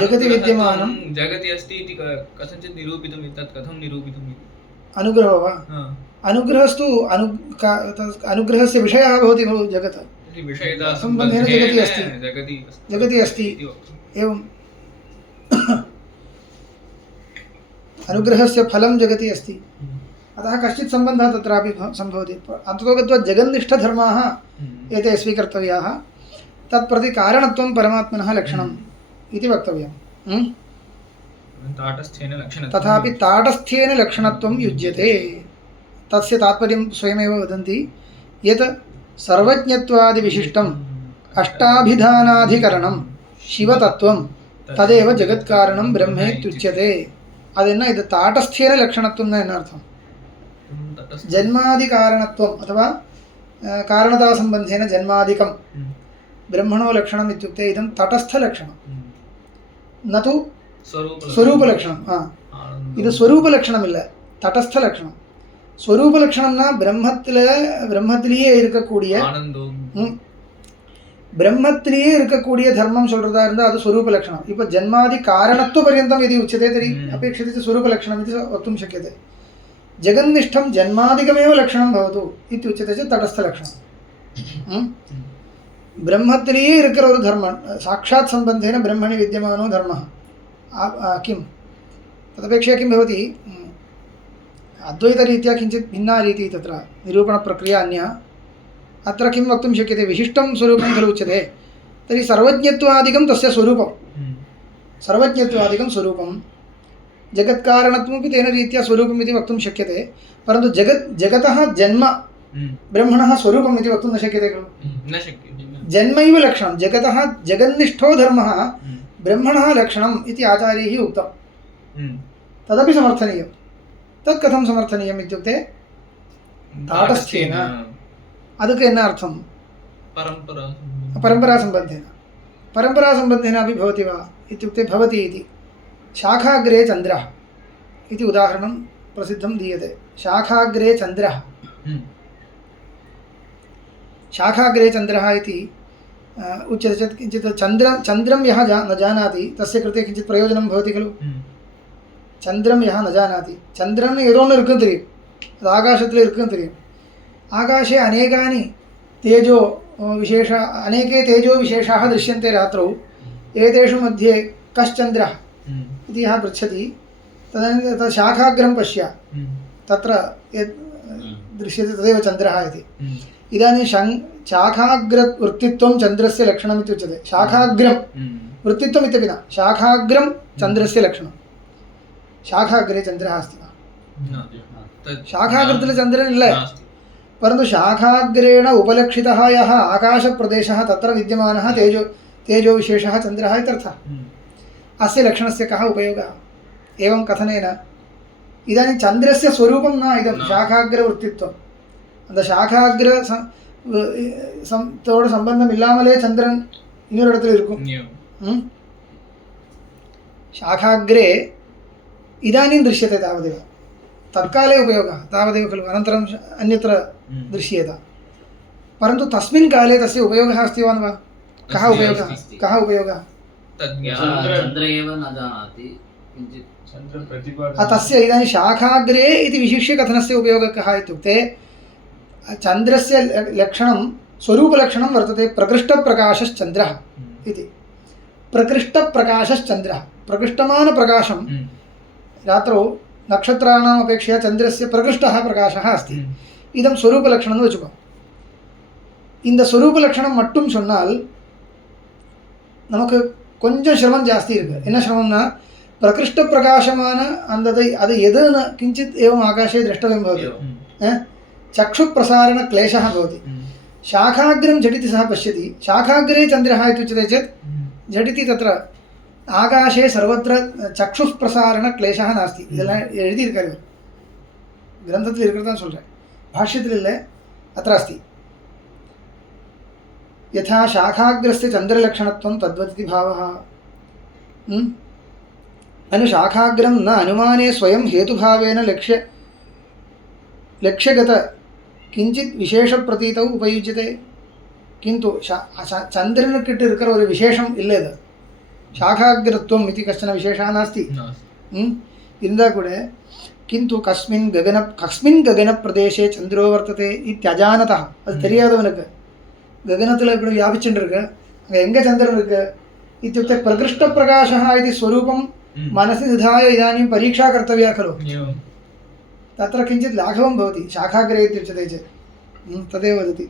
जगति विद्यमानं जगति अस्ति इति कथञ्चित् निरूपितम् तत् कथं निरूपितम् इति अनुग्रहो वा अनुग्रहस्तु अनुग्रहस्य विषयः भवति खलु जगत् सम्बन्धेन जगति अस्ति एवं अनुग्रहस्य फलं जगति अस्ति अतः कश्चित् सम्बन्धः तत्रापि सम्भवति अन्ततो गत्वा जगन्निष्ठधर्माः एते स्वीकर्तव्याः तत्प्रति कारणत्वं परमात्मनः लक्षणम् इति वक्तव्यं तथापि ताटस्थ्येन लक्षणत्वं युज्यते तस्य तात्पर्यं स्वयमेव वदन्ति यत् सर्वज्ञत्वादिविशिष्टम् अष्टाभिधानाधिकरणं शिवतत्त्वं तदेव जगत्कारणं ब्रह्मेत्युच्यते अदेन्न इदु ताटस्थ्येन लक्षणत्वं न अर्थं जन्मादिकारणत्वम् अथवा कारणतासम्बन्धेन जन्मादिकं ब्रह्मणो लक्षणम् इत्युक्ते इदं तटस्थलक्षणं न तु स्वरूपलक्षणं இது ஸ்வரூபலக்ஷணம் இல்லை தடஸ்தலக்ஷணம் ஸ்வரூபலக்ஷணம்னா பிரம்மத்திலேயே இருக்கக்கூடிய பிரம்மத்திலேயே இருக்கக்கூடிய தர்மம் சொல்றதா இருந்தால் அது ஸ்வரூபலக்ஷணம் இப்போ ஜன்மாதி காரணத்துவ पर्यन्तं यदि उच्यते तर्हि अपेक्षते चेत् स्वरूपलक्षणम् इति वक्तुं शक्यते जगन्निष्ठं जन्मादिकमेव लक्षणं भवतु इति उच्यते चेत् तटस्थलक्षणं ब्रह्मத்திலேயே இருக்கிற ஒரு தர்மம் साक्षात् सम्बन्धेन ब्रह्मणि विद्यमानो धर्मः किं तदपेक्षया किं भवति अद्वैतरीत्या किञ्चित् भिन्ना रीतिः तत्र निरूपणप्रक्रिया अन्या अत्र किं वक्तुं शक्यते विशिष्टं स्वरूपं खलु उच्यते तर्हि सर्वज्ञत्वादिकं तस्य स्वरूपं सर्वज्ञत्वादिकं स्वरूपं जगत्कारणत्वमपि तेन रीत्या स्वरूपम् इति वक्तुं शक्यते परन्तु जगतः जन्म ब्रह्मणः स्वरूपम् इति वक्तुं न शक्यते खलु न शक्यते जन्मैव लक्षणं जगतः जगन्निष्ठो धर्मः ब्रह्मणः लक्षणम् इति आचार्यैः उक्तं तदपि समर्थनीयं तत् कथं समर्थनीयम् इत्युक्ते ताटस्थ्येन ಅದಕ್ಕೆ என்ன ಅರ್ಥಂ परम्परासम्बन्धेन अपि भवति वा इत्युक्ते भवति इति शाखाग्रे चन्द्रः इति उदाहरणं प्रसिद्धं दीयते शाखाग्रे चन्द्रः शाखाग्रे चन्द्रः इति उच्यते चेत् किञ्चित् चन्द्रं यः न जानाति तस्य कृते किञ्चित् प्रयोजनं भवति खलु चन्द्रं यः न जानाति चन्द्रन ஏதோ ஒன்று இருக்குன்னு தெரியும் அது ஆகாசத்தில் இருக்குன்னு தெரியும் आकाशे अनेकानि तेजो विशेष अनेके तेजो विशेषाः दृश्यन्ते रात्रौ एतेषु मध्ये कश्चन्द्रः इति यः पृच्छति तदानीं तत् शाखाग्रं पश्य तत्र यत् दृश्यते तदेव चन्द्रः इति इदानीं शाखाग्रवृत्तित्वं चन्द्रस्य लक्षणम् इति उच्यते शाखाग्रं वृत्तित्वम् इत्यपि न शाखाग्रं चन्द्रस्य लक्षणं शाखाग्रे चन्द्रः अस्ति वा शाखाग्रത്തിൽ ചന്ദ്രൻ ഇല്ല परन्तु शाखाग्रेण उपलक्षितः यः आकाशप्रदेशः तत्र विद्यमानः तेजोविशेषः चन्द्रः इत्यर्थः अस्य लक्षणस्य कः उपयोगः एवं कथनेन इदानीं चन्द्रस्य स्वरूपं न इदं शाखाग्रवृत्तित्वम् அந்த शाखाग्र தோட சம்பந்தம் இல்லாமலே சந்திரன் இன்னொரு இடத்துல இருக்கும் शाखाग्रे इदानीं दृश्यते तावदेव तत्काले उपयोगः तावदेव खलु अनन्तरम् अन्यत्र दृश्येत परन्तु तस्मिन् काले तस्य उपयोगः अस्ति वा न वा कः उपयोगः चन्द्र एव न जानाति किञ्चित् तस्य इदानीं शाखाग्रे इति विशिष्य कथनस्य उपयोगः कः इत्युक्ते चन्द्रस्य लक्षणं स्वरूपलक्षणं वर्तते प्रकृष्टप्रकाशश्चन्द्रः इति प्रकृष्टप्रकाशश्चन्द्रः प्रकृष्टमानप्रकाशं रात्रौ नक्षत्राणाम् अपेक्षया चन्द्रस्य प्रकृष्टः प्रकाशः अस्ति இதம் ஸ்வரூபலக்ஷணம்னு வச்சுக்கோ இந்த ஸ்வரூபலக்ஷணம் மட்டும் சொன்னால் நமக்கு கொஞ்சம் சிரமம் ஜாஸ்தி இருக்குது என்ன சிரமம்னா பிரகிருஷ்ட பிரகாசமான அது எதுன்னு கிஞ்சித் ஏவம் ஆகாशे द्रष्टव्यं भवति चक्षुप्रसारण क्लेशः भवति शाखाग्रं झटिति सः पश्यति शाखाग्रे चन्द्रः इति उच्यते चेत् झटिति तत्र आकाशे सर्वत्र चक्षुः प्रसारण क्लेशः नास्ति இதெல்லாம் எழுதி இருக்காரு கிரந்தத்தில் இருக்கிறதா சொல்றேன் भाष्यத்தில் இல்லை अत्र अस्ति यथा शाखाग्रस्य चन्द्रलक्षणत्वं तद्वदिति भावः अनुशाखाग्रं न अनुमाने स्वयं हेतुभावेन लक्ष्यगत किञ्चित् विशेषप्रतीतौ उपयुज्यते किन्तु चन्द्रनुक्किट्टु इरुक्किற ஒரு விசேஷம் இல்லை இது शाखाग्रत्वम् इति कश्चन विशेषः नास्ति இருந்தா கூட किन्तु कस्मिन् गगनप्रदेशे चन्द्रो वर्तते इत्यजानतः அது தெரியாதவனுக்கு गगनத்தில் இப்படி வியாபிச்சுட்டு இருக்கு அங்கே எங்கே சந்திரன் இருக்கு इत्युक्ते प्रकृष्टप्रकाशः इति स्वरूपं मनसि निधाय इदानीं परीक्षा कर्तव्या खलु तत्र किञ्चित् लाघवं भवति शाखाग्रे इत्युच्यते चेत् तदेव वदति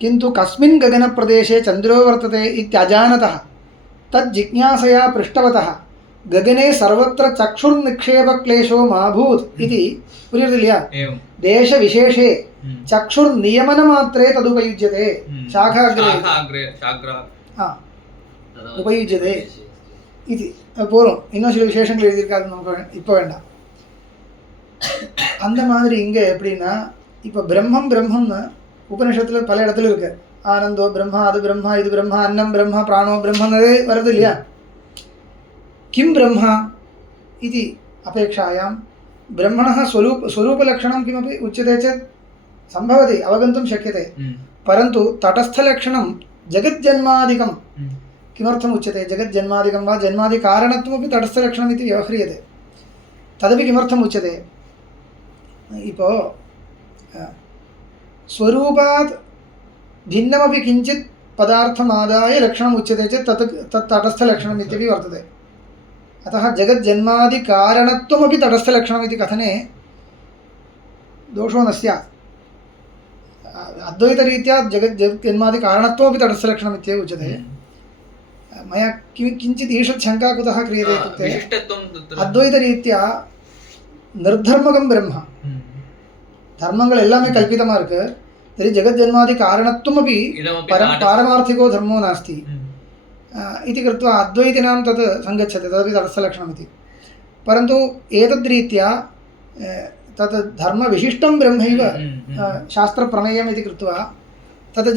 किन्तु कस्मिन् गगनप्रदेशे चन्द्रो वर्तते इत्यजानतः तज्जिज्ञासया पृष्टवतः गगने सर्वत्र चक्षुर्निक्षेपक्लेशो माभूत् इति पुरियर्दिल्ल्या देशविशेषे चक्षुर्नियमनमात्रे तदुपयुज्यते शाखाग्रे उपयुज्यते इति पूर्वं இன்னும் சில விசேஷங்கள் எழுதியிருக்காரு நமக்கு இப்போ வேண்டாம் அந்த மாதிரி இங்கே எப்படின்னா இப்போ பிரம்மம் பிரம்மம்னு உபனிஷத்தில் பல இடத்துல இருக்கு. ஆனந்தோ பிரம்மா, அது பிரம்மா, இது பிரம்மா, அன்னம் பிரம்மா, பிராணோ பிரம்மன்னே வருது இல்லையா? किं ब्रह्मा इति अपेक्षायां ब्रह्मणः स्वरूपलक्षणं किमपि उच्यते चेत् सम्भवति, अवगन्तुं शक्यते. परन्तु तटस्थलक्षणं जगज्जन्मादिकं किमर्थम् उच्यते? जगज्जन्मादिकं वा जन्मादिकारणत्वमपि तटस्थलक्षणम् इति व्यवह्रियते. तदपि किमर्थम् उच्यते? इपो स्वरूपात् भिन्नमपि किञ्चित् पदार्थमादाय लक्षणम् उच्यते चेत् तत् तटस्थलक्षणम् इत्यपि वर्तते. अतः जगज्जन्मादिकारणत्वमपि तटस्थलक्षणम् इति कथने दोषो न स्यात्. अद्वैतरीत्या जगज्जन्मादिकारणत्वमपि तटस्थलक्षणम् इत्येव उच्यते. मया किञ्चित् ईषत् शङ्का कुतः क्रियते इत्युक्ते अद्वैतरीत्या निर्धर्मकं ब्रह्म, धर्मங்கள் எல்லாமே கல்பிதமா இருக்கு. तर्हि जगज्जन्मादि कारणत्वमपि पारमार्थिको धर्मो नास्ति इति कृत्वा अद्वैतिनां तत् सङ्गच्छते, तदपि तटस्थलक्षणमिति. परन्तु एतद्रीत्या तत् धर्मविशिष्टं ब्रह्मैव शास्त्रप्रमेयम् इति कृत्वा तत्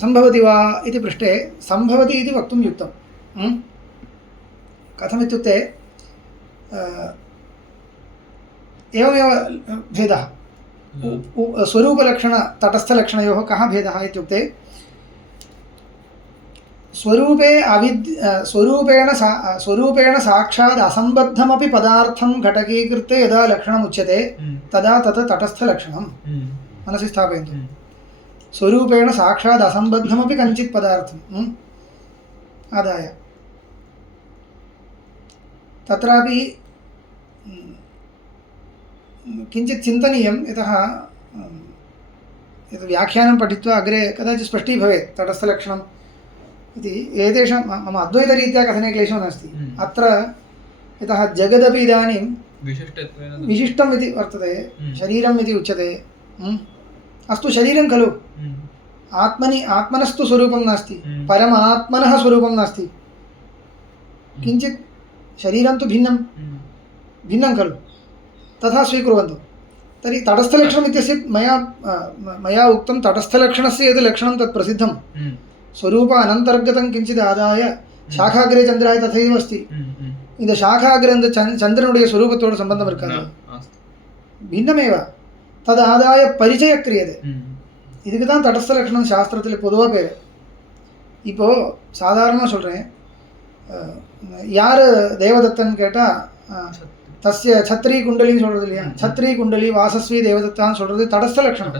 सम्भवति वा इति पृष्टे सम्भवति इति वक्तुं युक्तं. कथमित्युक्ते एवमेव भेदः. स्वरूपलक्षण तटस्थलक्षणयोः कः भेदः इत्युक्ते स्वरूपेण साक्षात् असम्बद्धमपि पदार्थं घटकीकृत्य यदा लक्षणम् उच्यते तदा तत् तटस्थलक्षणं. मनसि स्थापयन्तु. स्वरूपेण साक्षात् असम्बद्धमपि कञ्चित् पदार्थम् आदाय तत्रापि किञ्चित् चिन्तनीयं. यतः यत् व्याख्यानं पठित्वा अग्रे कदाचित् स्पष्टीभवेत् तटस्थलक्षणम् इति. एतेषां मम अद्वैतरीत्या कथने क्लेशो नास्ति. अत्र यतः जगदपि इदानीं विशिष्टम् इति वर्तते, शरीरम् इति उच्यते. अस्तु, शरीरं खलु. आत्मनस्तु स्वरूपं नास्ति, परमात्मनः स्वरूपं नास्ति. किञ्चित् शरीरं तु भिन्नं खलु. तथा स्वीकुर्वन्तु. तर्हि तटस्थलक्षणम् इत्यस्य मया उक्तं तटस्थलक्षणस्य यद् लक्षणं तत् प्रसिद्धं. स्वरूप अनन्तर्गतं किञ्चित् आदाय शाखाग्रे चन्द्राय तथैव अस्ति. இந்த शाखाग्रे चन्द्रனுடைய स्वरूपத்தோடு சம்பந்தம் இருக்காது, भिन्नमेव. तद् आदाय परिचय क्रियते. இதுக்கு தான் தடஸ்த லட்சணம் சாஸ்திரத்தில் பொதுவாக பேர். இப்போது சாதாரணமாக சொல்கிறேன், யார் தேவதத்தன் கேட்டால் தஸ்ய சத்ரி குண்டலின்னு சொல்கிறது இல்லையா? சத்ரி குண்டலி வாசஸ்வி தேவதத்தான்னு சொல்கிறது தடஸ்த லட்சணம்.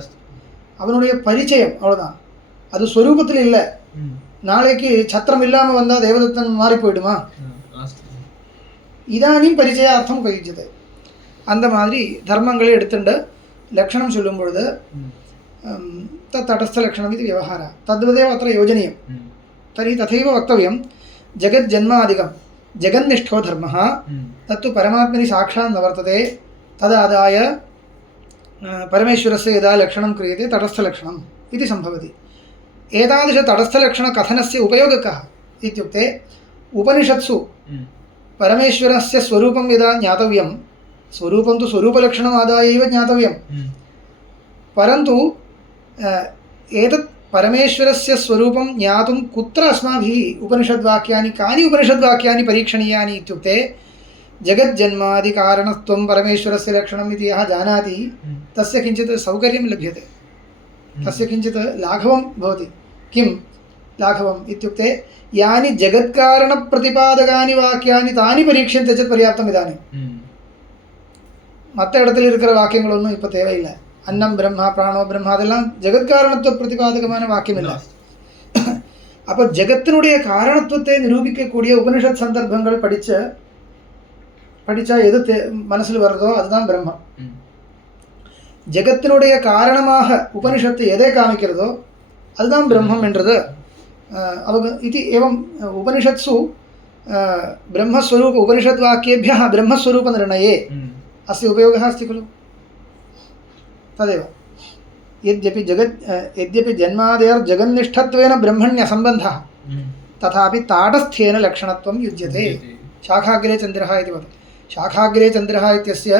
அவனுடைய பரிச்சயம் அவ்வளோதான். அது ஸ்வரூபத்தில் இல்லை. நாளைக்கு சத்திரம் இல்லாமல் வந்தால் தேவதத்தன் மாறி போயிடுமா? இதானியும் பரிச்சயார்த்தம் உபயுஜ்யத்தை. அந்த மாதிரி தர்மங்களை எடுத்துட்டு லக்ஷணம் சொல்லும் பொழுது तटस्थलक्षणम् इति व्यवहारः तद्वदेव अत्र योजनीयं. तर्हि तथैव वक्तव्यं. जगज्जन्मादिकं जगन्निष्ठो धर्मः तत्तु परमात्मनि साक्षात् न वर्तते. तदादाय परमेश्वरस्य यदा लक्षणं क्रियते तटस्थलक्षणम् इति सम्भवति. एतादृशतटस्थलक्षणकथनस्य उपयोगः कः इत्युक्ते उपनिषत्सु परमेश्वरस्य स्वरूपं यदा ज्ञातव्यं, स्वरूपं तु स्वरूपलक्षणमादाय एव ज्ञातव्यं. परन्तु एतत् परमेश्वरस्य स्वरूपं ज्ञातुं कुत्र अस्माभिः उपनिषद्वाक्यानि कानि उपनिषद्वाक्यानि परीक्षणीयानि इत्युक्ते जगज्जन्मादिकारणत्वं परमेश्वरस्य लक्षणम् इति यः जानाति तस्य किञ्चित् सौकर्यं लभ्यते, तस्य किञ्चित् लाघवं भवति. किं लाघवम् इत्युक्ते यानि जगत्कारणप्रतिपादकानि वाक्यानि तानि परीक्ष्यन्ते चेत् पर्याप्तम्. इदानीं மற்ற இடத்துல இருக்கிற வாக்கியங்கள் ஒன்றும் இப்போ தேவையில்லை. அன்னம் பிரம்மா, பிராணோ பிரம்மா, அதெல்லாம் ஜெகத்காரணத்துவ பிரதிபாதகமான வாக்கியம் இல்லை. அப்போ ஜெகத்தினுடைய காரணத்துவத்தை நிரூபிக்கக்கூடிய உபனிஷத் சந்தர்ப்பங்கள் படித்தா எது மனசில் வருதோ அதுதான் பிரம்மம். ஜெகத்தினுடைய காரணமாக உபனிஷத்து எதை காமிக்கிறதோ அதுதான் பிரம்மம் என்றது இது. एवम् उपनिषत्सु ब्रह्मस्वरूप उपनिषद्वाक्येभ्यः ब्रह्मस्वरूपनिर्णये अस्य उपयोगः अस्ति खलु. तदेव यद्यपि जन्मादयर्जगन्निष्ठत्वेन ब्रह्मण्यसम्बन्धः तथापि ताटस्थ्येन लक्षणत्वं युज्यते. शाखाग्रे चन्द्रः इति वदति. शाखाग्रे चन्द्रः इत्यस्य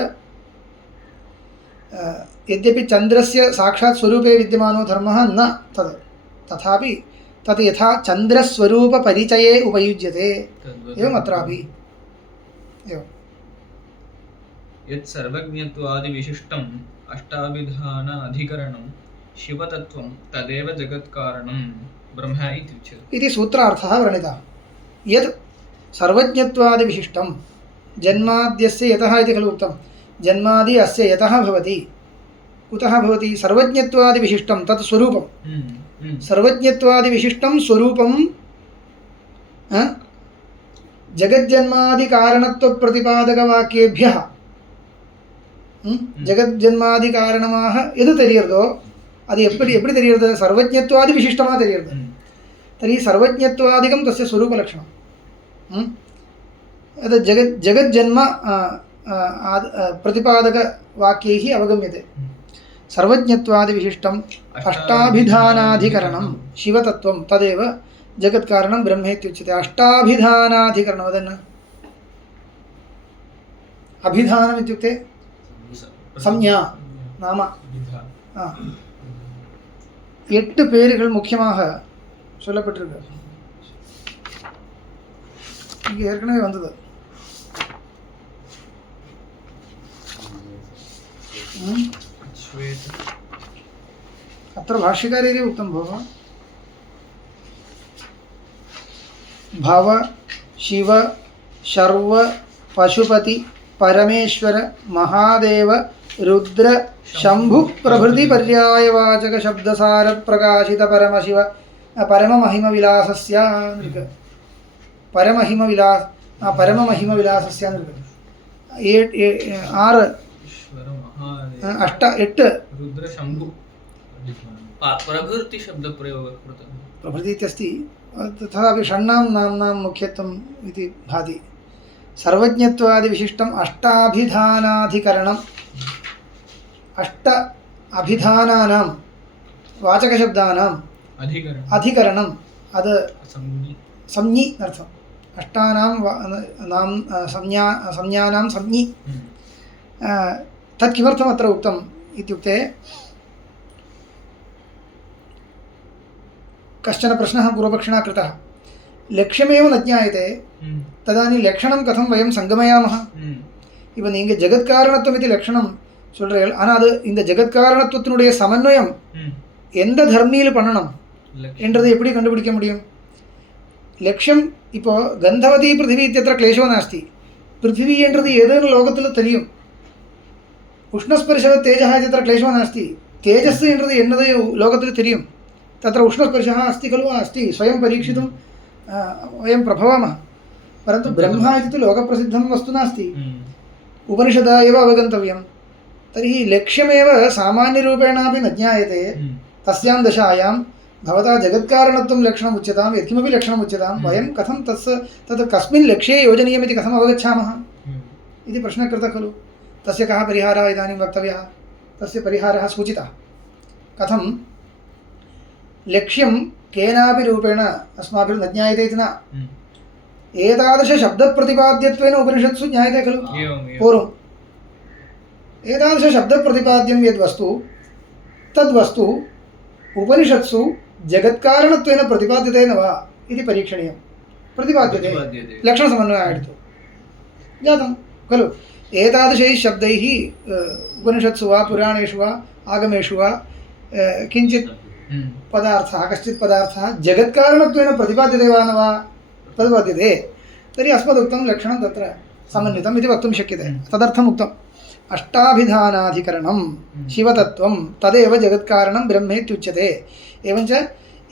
यद्यपि चन्द्रस्य साक्षात् स्वरूपे विद्यमानो धर्मः न तद् तथापि तत् यथा चन्द्रस्वरूपपरिचये उपयुज्यते एवम् अत्रापि एवं यत् सर्वज्ञत्वादिविशिष्टम् अष्टाभिधान अधिकरणं शिवतत्त्वं तदेव जगत्कारणं ब्रह्म इति उच्यते इति सूत्रार्थः वर्णितः यत् सर्वज्ञत्वादिविशिष्टं जन्माद्यस्य यतः इति खलु उक्तं जन्मादि अस्य यतः भवति कुतः भवति सर्वज्ञत्वादिविशिष्टं तत् स्वरूपं सर्वज्ञत्वादिविशिष्टं स्वरूपं जगज्जन्मादिकारणत्वप्रतिपादकवाक्येभ्यः ஜெகஜன்மாதிகாரணமாக எது தெரிகிறதோ அது எப்படி தெரிகிறது சர்வஜ்ஞத்வாதி விசிஷ்டமாக தெரிகிறது तर्हि सर्वज्ञत्वादिकं तस्य स्वरूपलक्षणं तद् जगज्जन्म प्रतिपादकवाक्यैः अवगम्यते सर्वज्ञत्वादिविशिष्टम् अष्टाभिधानाधिकरणं शिवतत्त्वं तदेव जगत्कारणं ब्रह्म इत्युच्यते अष्टाभिधानाधिकरणं वदन् अभिधानम् इत्युक्ते संज्ञा नाम எட்டு பேர்கள் முக்கியமாக சொல்லப்பட்டிருக்கு இங்கே ஏற்கனவே வந்தது अत्र भाष्यकारैः उक्तं भोः भव शिव शर्व पशुपति परमेश्वर महादेव रुद्र शंभु प्रभृति पर्यायवाचक शब्दसार प्रकाशित परमशिव परममहिमविलासस्य परममहिमविलासस्य आറ് अष्ट एट् रुद्र शंभु प्रभृति शब्द प्रयोग प्रभृति इत्यस्ति तथापि षण्णां नाम्नां मुख्यत्वम् इति भाति सर्वज्ञत्वादिविशिष्टम् अष्टाभिधानाधिकरणम् अष्ट अभिधानानां वाचकशब्दानाम् अधिकरणम् अद् संज्ञि अर्थम् अष्टानां नाम संज्ञानां संज्ञि तत् किमर्थम् अत्र उक्तम् इत्युक्ते कश्चन प्रश्नः पूर्वपक्षिणा कृतः लक्ष्यमेव न ज्ञायते तदानीं लक्षणं कथं वयं सङ्गमयामः इव நீங்க ஜெகத்காரணத்துவம் इति லட்சணம் சொல்றீர்கள் ஆனா அது இந்த ஜெகத்காரணத்துவத்தினுடைய சமன்வயம் எந்த தர்மியில் பண்ணணும் என்றதை எப்படி கண்டுபிடிக்க முடியும் லட்சியம் இப்போ கந்தவதி பிருத்திவி இत्यत्र क्लेशो नास्ति पृथिवी என்றது ஏதேனும் லோகத்தில் தெரியும் उष्णस्पर्शः तेजः इत्यत्र क्लेशो नास्ति तेजस् என்றது என்னது லோகத்தில் தெரியும் तत्र उष्णस्पर्शः अस्ति खलु अस्ति स्वयं परीक्षितुं वयं प्रभवामः परन्तु ब्रह्मा इति तु लोकप्रसिद्धं वस्तु नास्ति उपनिषदा एव अवगन्तव्यं तर्हि लक्ष्यमेव सामान्यरूपेणापि न ज्ञायते तस्यां दशायां भवता जगत्कारणत्वं लक्षणम् उच्यतां यत्किमपि लक्षणम् उच्यतां वयं कथं तत् कस्मिन् लक्ष्ये योजनीयमिति कथम् अवगच्छामः इति प्रश्नः कृतः खलु तस्य कः परिहारः इदानीं वक्तव्यः तस्य परिहारः सूचितः कथं लक्ष्यं केनापि रूपेण अस्माभिर्न ज्ञायते इति न एतादृशशब्दप्रतिपाद्यत्वेन उपनिषत्सु ज्ञायते खलु पूर्वम् एतादृशशब्दप्रतिपाद्यं यद्वस्तु तद्वस्तु उपनिषत्सु जगत्कारणत्वेन प्रतिपाद्यते न वा इति परीक्षणीयं प्रतिपाद्यते लक्षणसमन्वयार्थं जातं खलु एतादृशैः शब्दैः उपनिषत्सु वा पुराणेषु वा आगमेषु वा किञ्चित् पदार्थः कश्चित् पदार्थः जगत्कारणत्वेन प्रतिपाद्यते वा न वा प्रतिपाद्यते तर्हि अस्मदुक्तं लक्षणं तत्र समन्वितम् इति वक्तुं शक्यते तदर्थम् उक्तम् अष्टाभिधानाधिकरणं शिवतत्त्वं तदेव जगत्कारणं ब्रह्मेत्युच्यते एवञ्च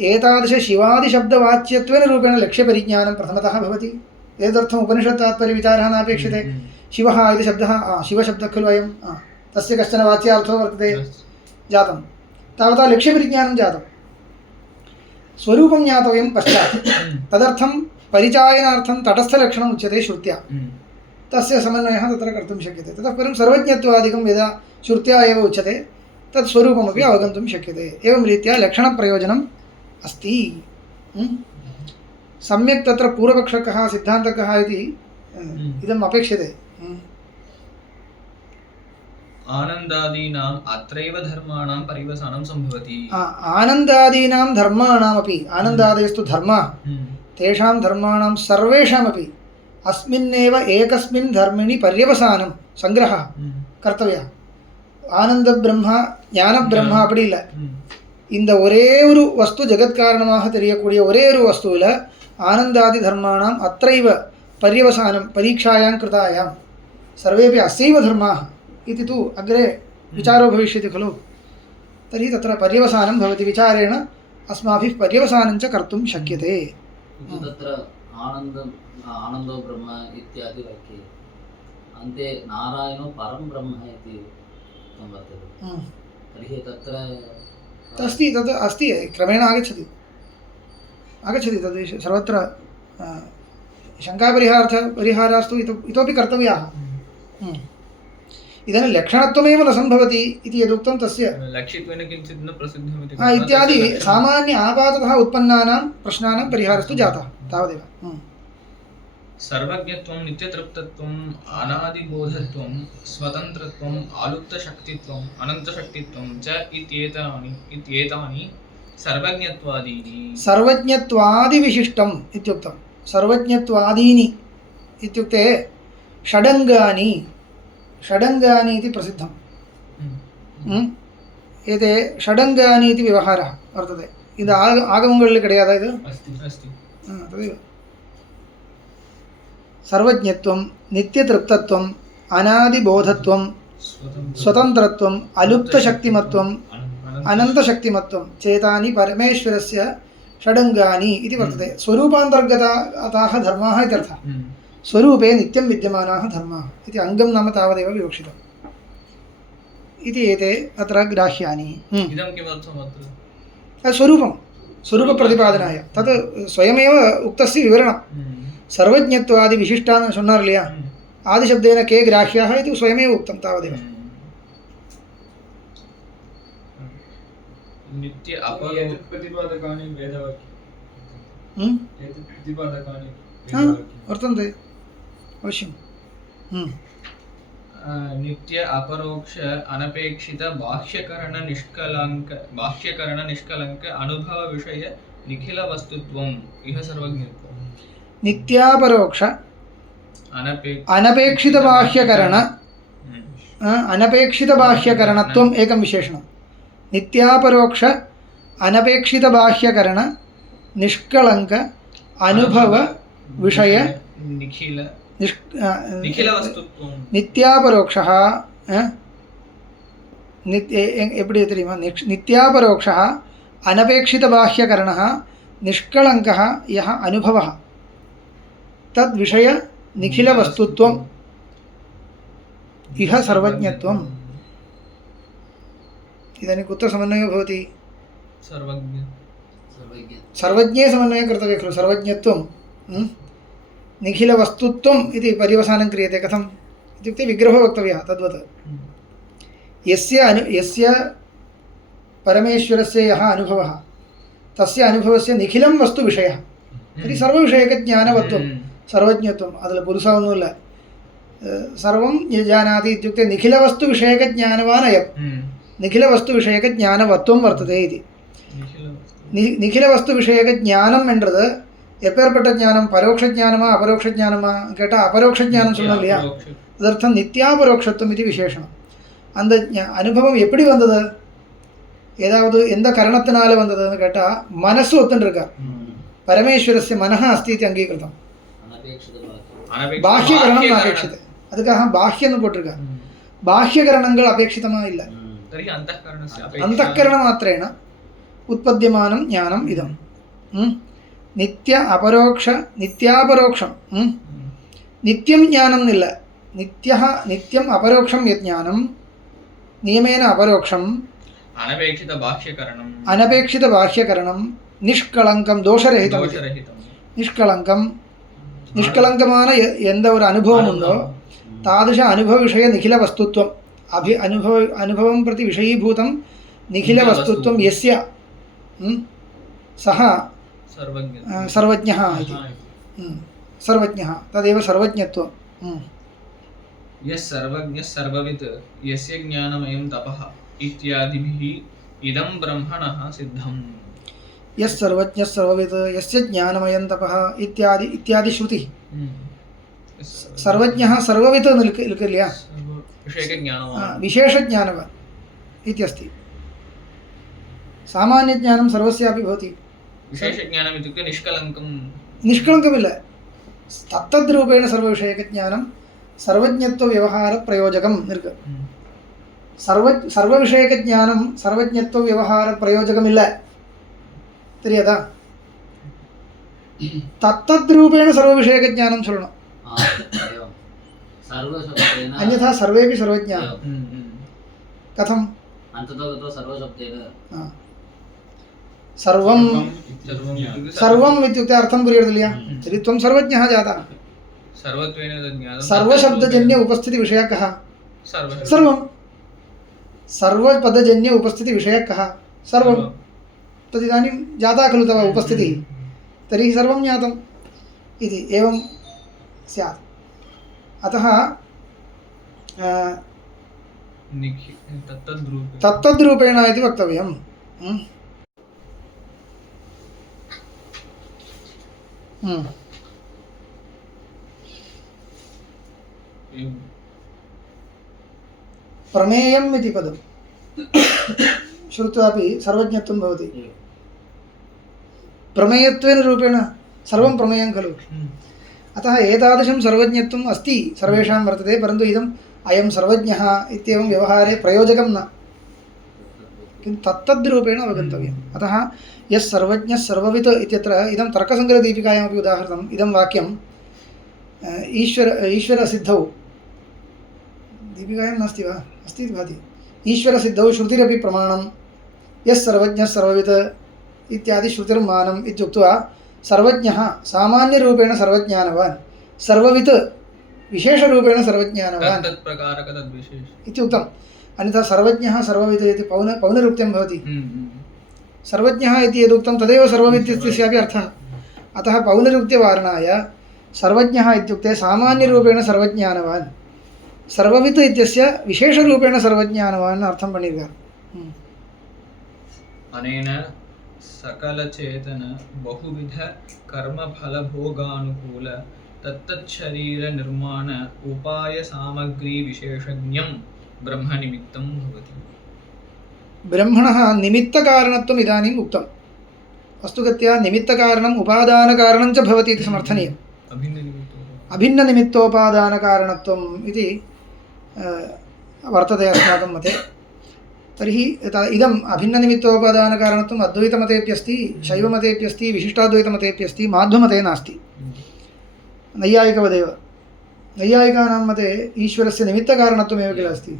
एतादृशशिवादिशब्दवाच्यत्वेन रूपेण लक्ष्यपरिज्ञानं प्रथमतः भवति एतदर्थम् उपनिषत्तात्पर्यविचारः नापेक्षते शिवः इति शब्दः शिवशब्दः खलु अयं तस्य कश्चन वाच्यार्थो वर्तते जातं तावता लक्ष्यपरिज्ञानं जातं स्वरूपं ज्ञातव्यं पश्चात् तदर्थं परिचायनार्थं तटस्थलक्षणम् उच्यते श्रुत्या तस्य समन्वयः तत्र कर्तुं शक्यते ततः परं सर्वज्ञत्वादिकं यदा श्रुत्या एव उच्यते तत् स्वरूपमपि अवगन्तुं शक्यते एवं रीत्या लक्षणप्रयोजनम् अस्ति सम्यक् तत्र पूर्वपक्षकः सिद्धान्तकः इति इदम् अपेक्षते आनन्दादीनाम् अत्रैव धर्माणां परिवसानं सम्भवति। आनन्दादीनां धर्माणामपि आनन्दादयस्तु धर्माः तेषां धर्माणां सर्वेषामपि अस्मिन्नेव एकस्मिन् धर्मिणि पर्यवसानं सङ्ग्रहः कर्तव्यः. ஆனந்த பிரம்மா ஞான பிரம்மா அப்படி இல்லை. இந்த ஒரே ஒரு வஸ்து ஜெகத்காரணமாக தெரியக்கூடிய ஒரே ஒரு வஸ்துவில் ஆனந்தாதி தர்மாணாம் அத்தைவ பர்யவசானம் பரீட்சாயாம் கிருதாயாம் सर्वेपि अस्यैव धर्माः इति तु अग्रे विचारो भविष्यति खलु. तर्हि तत्र पर्यवसानं भवति. विचारेण अस्माभिः पर्यवसानं च कर्तुं शक्यते. तत्र आनन्दो ब्रह्म इत्यादि वाक्ये अन्ते नारायणो परं ब्रह्म इति वर्तते. तर्हि तत्र अस्ति तद् अस्ति क्रमेण आगच्छति तद् सर्वत्र शङ्कापरिहारास्तु इतोपि कर्तव्याः. इदानीं लक्षणत्वमेव न सम्भवति इति यदुक्तं तस्य लक्षित्वेन किञ्चित् न प्रसिद्धमिति इत्यादि सामान्य आपाततः उत्पन्नानां प्रश्नानां परिहारस्तु जातः तावदेव. सर्वज्ञत्वं नित्यतृप्तत्वम् अनादिबोधत्वं स्वतन्त्रत्वम् आलुप्तशक्तित्वम् अनन्तशक्तित्वं च इत्येतानि सर्वज्ञत्वादीनि. सर्वज्ञत्वादिविशिष्टम् इत्युक्तं. सर्वज्ञत्वादीनि इत्युक्ते षडङ्गानि इति प्रसिद्धम्. एते षडङ्गानि इति व्यवहारः वर्तते. इद आगमङ्गळल्लि कडेयादा इदु अस्ति तदेव. सर्वज्ञत्वं नित्यतृप्तत्वम् अनादिबोधत्वं स्वतन्त्रत्वम् अलुप्तशक्तिमत्वम् अनन्तशक्तिमत्वं चेतानि परमेश्वरस्य षडङ्गानि इति वर्तते. स्वरूपान्तर्गताः धर्माः इत्यर्थः. स्वरूपे नित्यं विद्यमानाः धर्माः इति अङ्गं नाम तावदेव विवक्षितम् इति एते अत्र ग्राह्यानि. इदं किमर्थम् अत्र स्वरूपप्रतिपादनाय तत् स्वयमेव उक्तस्य विवरणं. सर्वज्ञत्वादिविशिष्टान् சொன்னார் இல்லையா, आदिशब्देन के ग्राह्याः इति स्वयमेव उक्तं तावदेव. नित्य प्रतिपादकानि वेदवाक्यानि वर्तन्ते अवश्यं. नित्य अपरोक्ष अनपेक्षित बाह्यकरण निष्कलंक अनुभव विषय निखिल वस्तुत्वम् इह सर्वज्ञत्वम्. नित्यापरोक्ष अनपेक्षित बाह्यकरणत्वम् एकं विशेषणं. नित्यापरोक्ष अनपेक्षित बाह्यकरण निष्कलंक अनुभव विषय निखिल वस्तुत्वं. नित्यापरोक्षः எப்படி தெரியுமா? नित्यापरोक्षः अनपेक्षित बाह्यकरणः निष्कलङ्कः यः अनुभवः तद्विषय निखिल वस्तुत्वम् इह सर्वज्ञत्वम्. इदानीं कुत्र समन्वयो भवति? सर्वज्ञे समन्वयः कर्तव्यः खलु. सर्वज्ञत्वं निखिलवस्तुत्वम् इति पर्यवसानं क्रियते. कथम् इत्युक्ते विग्रहो वक्तव्यः तद्वत्. यस्य परमेश्वरस्य यः अनुभवः तस्य अनुभवस्य निखिलं वस्तु विषयः. तर्हि सर्वविषयकज्ञानवत्वं सर्वज्ञत्वम्. अदल पुरुषः ஒன்றும் இல்லை. सर्वं जानाति इत्युक्ते निखिलवस्तुविषयकज्ञानवान् अयं. निखिलवस्तुविषयकज्ञानवत्वं वर्तते इति. நிகிலவஸ்துவிஷயகஞானம் என்றது எப்பேற்பட்ட ஞானம்? பரோட்ச ஞானமா அபரோக்ஷ ஞானமா கேட்டால் அபரோக்ஷ ஞானம் சொல்லணும் இல்லையா? அதர்த்தம் நித்யாபரோக்ஷத்துவம் இது விசேஷனம். அந்த அனுபவம் எப்படி வந்தது? ஏதாவது எந்த கரணத்தினால வந்ததுன்னு கேட்டால் மனசு ஒத்துருக்கார். பரமேஸ்வரஸ்ய மனः अस्ति इति அங்கீகிருதம். பாஹ்யகரணம் அபேட்சிதம். அதுக்காக பாஹ்யன்னு போட்டிருக்கார். பாஹ்யகரணங்கள் அபேட்சிதமாக இல்லை. அந்தःकरण மாத்திரேன उत्पद्यमानं ज्ञानम् इदं. नित्य अपरोक्ष नित्यापरोक्षं नित्यं ज्ञानम् इल्ल. नित्यम् अपरोक्षं यत् ज्ञानं नियमेन अपरोक्षम् अनपेक्षित बाह्यकरणं निष्कलङ्कं दोषरहितं. निष्कलङ्कமான எந்த ஒரு அனுபவம் உண்டோ तादृश अनुभव विषय निखिल वस्तुत्वम् अनुभवं प्रति विषयीभूतं निखिल वस्तुत्वं यस्य सः सर्वज्ञः इति. सर्वज्ञः तदेव सर्वज्ञत्वम्. यः सर्वज्ञः सर्ववित् यस्य ज्ञानमयं तपः इत्यादिभिः इदं ब्रह्मणः सिद्धम्। यः सर्वज्ञः सर्ववित् यस्य ज्ञानमयं तपः इत्यादि इत्यादि श्रुति सर्वज्ञः सर्ववित् लिखिल्या विषयज्ञानवान् विशेषज्ञानवान् इत्यस्ति। सामान्यज्ञानं सर्वस्यापि भवति। विशेषज्ञानम् इत्युक्ते निष्कलङ्कं निष्कलङ्कमिल्ल तत्तद्रूपेण सर्वविषयकज्ञानं सर्वज्ञत्वव्यवहारप्रयोजकम् इருக்கு. सर्वविषयकज्ञानं सर्वज्ञत्वव्यवहारप्रयोजकमिல்ல தெரியாதா? तत्तद्रूपेण सर्वविषयकज्ञानं சொல்லணும். अन्यथा सर्वेपि सर्वज्ञाः कथं सर्वं सर्वम् इत्युक्ते अर्थं पुरियर्दिल्ल्या तर्हि त्वं सर्वज्ञः जातः। सर्वत्वेन तज्ज्ञानं सर्वशब्दजन्य उपस्थितिविषयः कः? सर्वं सर्वपदजन्य उपस्थितिविषयः कः? सर्वं तदिदानीं जाता खलु तव उपस्थितिः तर्हि सर्वं ज्ञातम् इति एवं स्यात्। अतः तत्तद्रूपेण इति वक्तव्यम्। प्रमेयम् इति पदं श्रुत्वापि सर्वज्ञत्वं भवति। प्रमेयत्वेन रूपेण सर्वं प्रमेयं खलु। अतः एतादृशं सर्वज्ञत्वम् अस्ति सर्वेषां वर्तते, परन्तु इदम् अयं सर्वज्ञः इत्येवं व्यवहारे प्रयोजकं न, किन्तु तत्तद्रूपेण अवगन्तव्यम्। अतः यः सर्वज्ञः सर्ववित् इत्यत्र इदं तर्कसङ्ग्रहदीपिकायामपि उदाहृतम्। इदं वाक्यं ईश्वरसिद्धौ दीपिकायां नास्ति वा? अस्ति इति भाति। ईश्वरसिद्धौ श्रुतिरपि प्रमाणं यः सर्वज्ञः सर्ववित् इत्यादि श्रुतिर्मानम् इत्युक्त्वा सर्वज्ञः सामान्यरूपेण सर्वज्ञानवान्, सर्ववित् विशेषरूपेण सर्वज्ञानवान् इति उक्तम्। अन्यथा सर्वज्ञः सर्ववित् इति पौनरुक्त्यं भवति। सर्वज्ञः इति यदुक्तं तदेव सर्ववित् इत्यस्यापि अर्थः। अतः पौनरुक्त्यवारणाय सर्वज्ञः इत्युक्ते सामान्यरूपेण सर्वज्ञानवान्, सर्ववित् इत्यस्य विशेषरूपेण सर्वज्ञानवान् अर्थं पणिर्गार। अनेन सकलचेतन बहुविध कर्मफलभोगानुकूल तत्तच्छरीर निर्माण उपाय सामग्री विशेषज्ञं ब्रह्मनिमित्तं भवति। ब्रह्मणः निमित्तकारणत्वम् इदानीम् उक्तम्। वस्तुगत्या निमित्तकारणम् उपादानकारणं च भवति इति समर्थनीयम्। अभिन्ननिमित्तोपादानकारणत्वम् इति वर्तते अस्माकं मते। तर्हि इदम् अभिन्ननिमित्तोपादानकारणत्वम् अद्वैतमतेऽप्यस्ति, शैवमतेऽप्यस्ति, विशिष्टाद्वैतमतेऽप्यस्ति, माध्वमते नास्ति, नैयायिकवदेव। नैयायिकानां मते ईश्वरस्य निमित्तकारणत्वमेव किल अस्ति।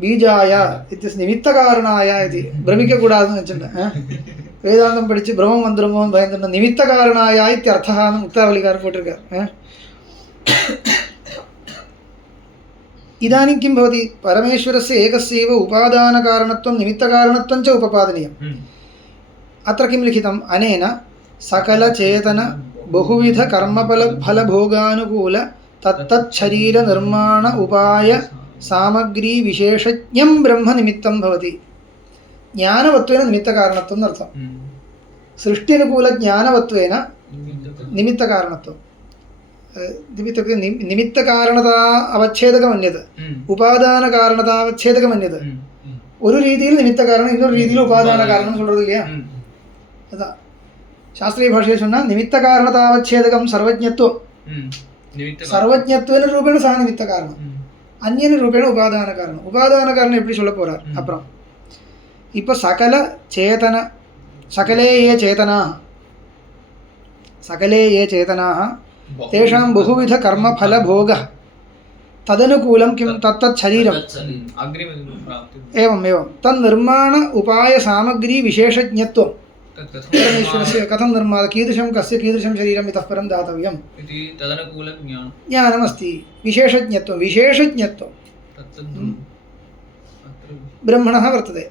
बीजाय इत्यस्य निमित्तकारणाय इति भ्रमिककूडादु वेदान्तं पठिच्चु ब्रह्मं मन्त्रं भयन्तः निमित्तकारणाय इत्यर्थः मुक्तावलिकार पोटिर्गार। इदानीं किं भवति? परमेश्वरस्य एकस्यैव उपादानकारणत्वं निमित्तकारणत्वं च उपपादनीयम्। अत्र किं लिखितम्? अनेन सकलचेतन बहुविध कर्मफलभोगानुकूल तत्तच्छरीरनिर्माण उपाय सामग्री विशेषज्ञं ब्रह्म निमित्तं भवति। ज्ञानवत्वेन निमित्तकारणत्वम् अर्थं। सृष्ट्यनुकूलज्ञानवत्वेन निमित्तकारणत्वम्। इत्युक्ते निमित्तकारणता അവച്ഛേദകമന്യത്, உபாதானகாரணதா அவച്ഛேദകമന്യത്. ஒரு ரீதியில் நிமித்தகாரணம், இன்னொரு ரீதியில் உபாதான காரணம் சொல்றது இல்லையா? அதான் சாஸ்திரிய பாஷையை சொன்னால் நிமித்தகாரணதா அவച്ഛேദകം സർവജ്ഞത്വം. சர்வஜ்ஞத்வேன ரூபேண சா நிமித்த காரணம், அந்நியன ரூபேண உபாதான காரணம். உபாதான காரணம் எப்படி சொல்ல போறார் அப்புறம்? இப்போ சகல சேதன सकले ये चेतनाः तेषां बहुविध कर्मफलभोगः तदनुकूलं किं तत्तत् शरीरम् एवं तन्निर्माण उपाय सामग्री विशेषज्ञत्वं परमेश्वरस्य कथं निर्माण कीदृशं कस्य कीदृशं शरीरम् इतः परं दातव्यम् इति तदनुकूलं ज्ञानमस्ति। विशेषज्ञत्वं ब्रह्मणः वर्तते।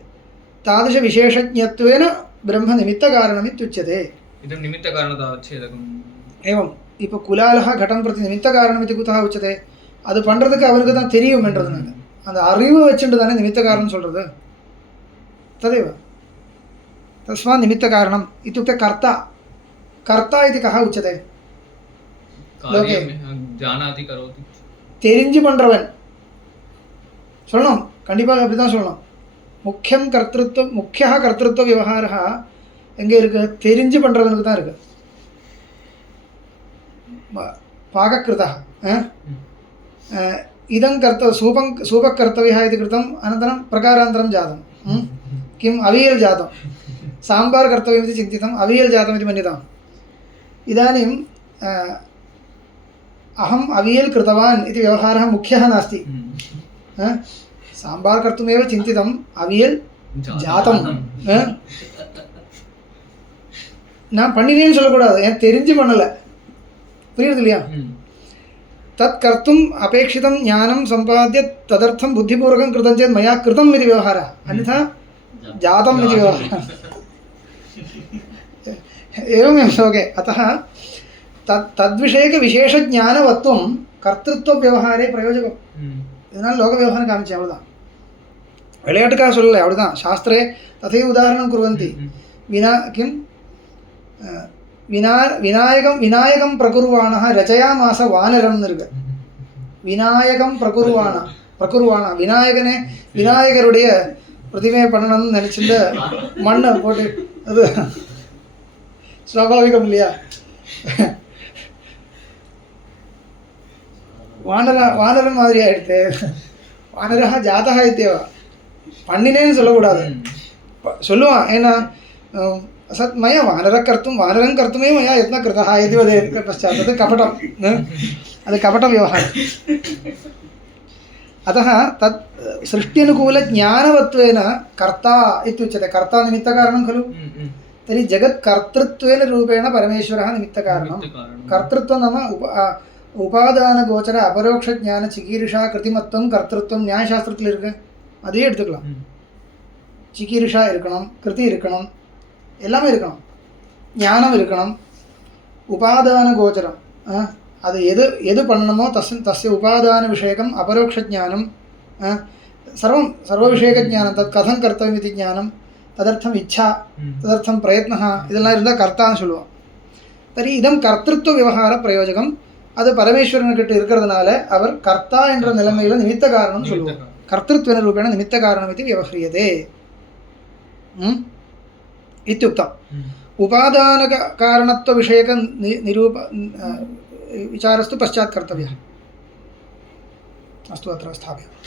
तादृशविशेषज्ञत्वेन ब्रह्मनिमित्तकारणमित्युच्यते। इदं निमित्तकारणतावच्छेदकम्। एवं इप कुलालः घटं प्रति निमित्तकारणमिति कुतः उच्यते? அது பண்ணுறதுக்கு அவருக்கு தான் தெரியும்ன்றதுனால அந்த அறிவு வச்சுட்டு தானே நிமித்த காரணம் சொல்கிறது. तदेव तस्मात् निमित्तकारणम् इत्युक्ते कर्ता कर्ता इति कः उच्यते लोके जानाति करोति தெரிஞ்சு பண்ணுறவன் சொல்லணும். கண்டிப்பாக அப்படி தான் சொல்லணும். முக்கிய கர்த்திருவ விவகாரா எங்கே இருக்குது? தெரிஞ்சு பண்ணுறவனுக்கு தான் இருக்குது. पाककृतः इदं सूपकर्तव्यः इति कृतम् अनन्तरं प्रकारान्तरं जातं किम् अवियल् जातं साम्बार् कर्तव्यमिति चिन्तितम् अवियल् जातमिति मन्यताम्. इदानीम् अहम् अवियल् कृतवान् इति व्यवहारः मुख्यः नास्ति. साम्बार् कर्तुमेव चिन्तितम् अवियल् जातं நான் பண்ணினேன்னு சொல்லக்கூடாது. ஏன் தெரிஞ்சு பண்ணலை, புரியுது இல்லையா? तत् कर्तुम् अपेक्षितं ज्ञानं सम्पाद्य तदर्थं बुद्धिपूर्वकं कृतं चेत् मया कृतम् इति व्यवहारः, अन्यथा जातम् इति व्यवहारः. एवमेव श्लोके. अतः तद्विषयकविशेषज्ञानवत्वं कर्तृत्वव्यवहारे प्रयोजकम्. இதனால் லோக விவகாரம் காமிச்சு அவ்வளோதான், விளையாட்டுக்காக சொல்லலை, அவ்வளோதான். சாஸ்திரே ததைவ உதாரணம் குர்வந்தி. கிம் விநாயகம் பிரகுர்வாணः ரச்சயாமாச வானரம்னு இருக்கு. விநாயகம் பிரகுர்வாணா விநாயகனே விநாயகருடைய பிரதிமையை பண்ணணும்னு நினச்சிட்டு மண்ணை போட்டு அது ஸ்வாபாவிகம் இல்லையா? வானரன் மாதிரி ஆயிடுத்து. வானரா ஜாதா இத்தேவா பண்ணினேன்னு சொல்லக்கூடாது, சொல்லுவான். ஏன்னா सत् मया वानरं कर्तुमेव मया यत्नः कृतः इति वदेत् पश्चात् तत् कपटं तद् कपटव्यवहारः. अतः तत् सृष्ट्यनुकूलज्ञानवत्वेन कर्ता इत्युच्यते. कर्ता निमित्तकारणं खलु. तर्हि जगत्कर्तृत्वेन रूपेण परमेश्वरः निमित्तकारणं. कर्तृत्वं नाम उपादानगोचर अपरोक्षज्ञानचिकीर्षा कृतिमत्वं कर्तृत्वं न्यायशास्त्रத்தில் இருக்கு, அதையே எடுத்துக்கலாம். சிகீர்ஷா இருக்கணும், கிருதி இருக்கணும், எல்லாமே இருக்கணும், ஞானம் இருக்கணும், உபாதான கோச்சரம். அது எது பண்ணணுமோ தஸ்ய உபாதான விஷயகம் அபரோக்ஷ ஜானம் சர்வவிஷயகஜானம். தத் கதம் கர்த்தவியம் இது ஜானம், ததர்த்தம் இச்சா, ததர்த்தம் பிரயத்னः, இதெல்லாம் இருந்தால் கர்த்தான்னு சொல்லுவோம். தரி இதம் கர்த்திருவ விவகார பிரயோஜகம். அது பரமேஸ்வரன்கிட்ட இருக்கிறதுனால அவர் கர்த்தா என்ற நிலைமையில் நிமித்த காரணம் சொல்லுவோம். கர்த்திருவ ரூபேண நிமித்த காரணம் இது விவஹ்ரியதே इत्युक्तम्. उपादानकारणत्वविषयक विचारस्तु पश्चात् कर्तव्यः. अस्तु अत्र स्थापयामः.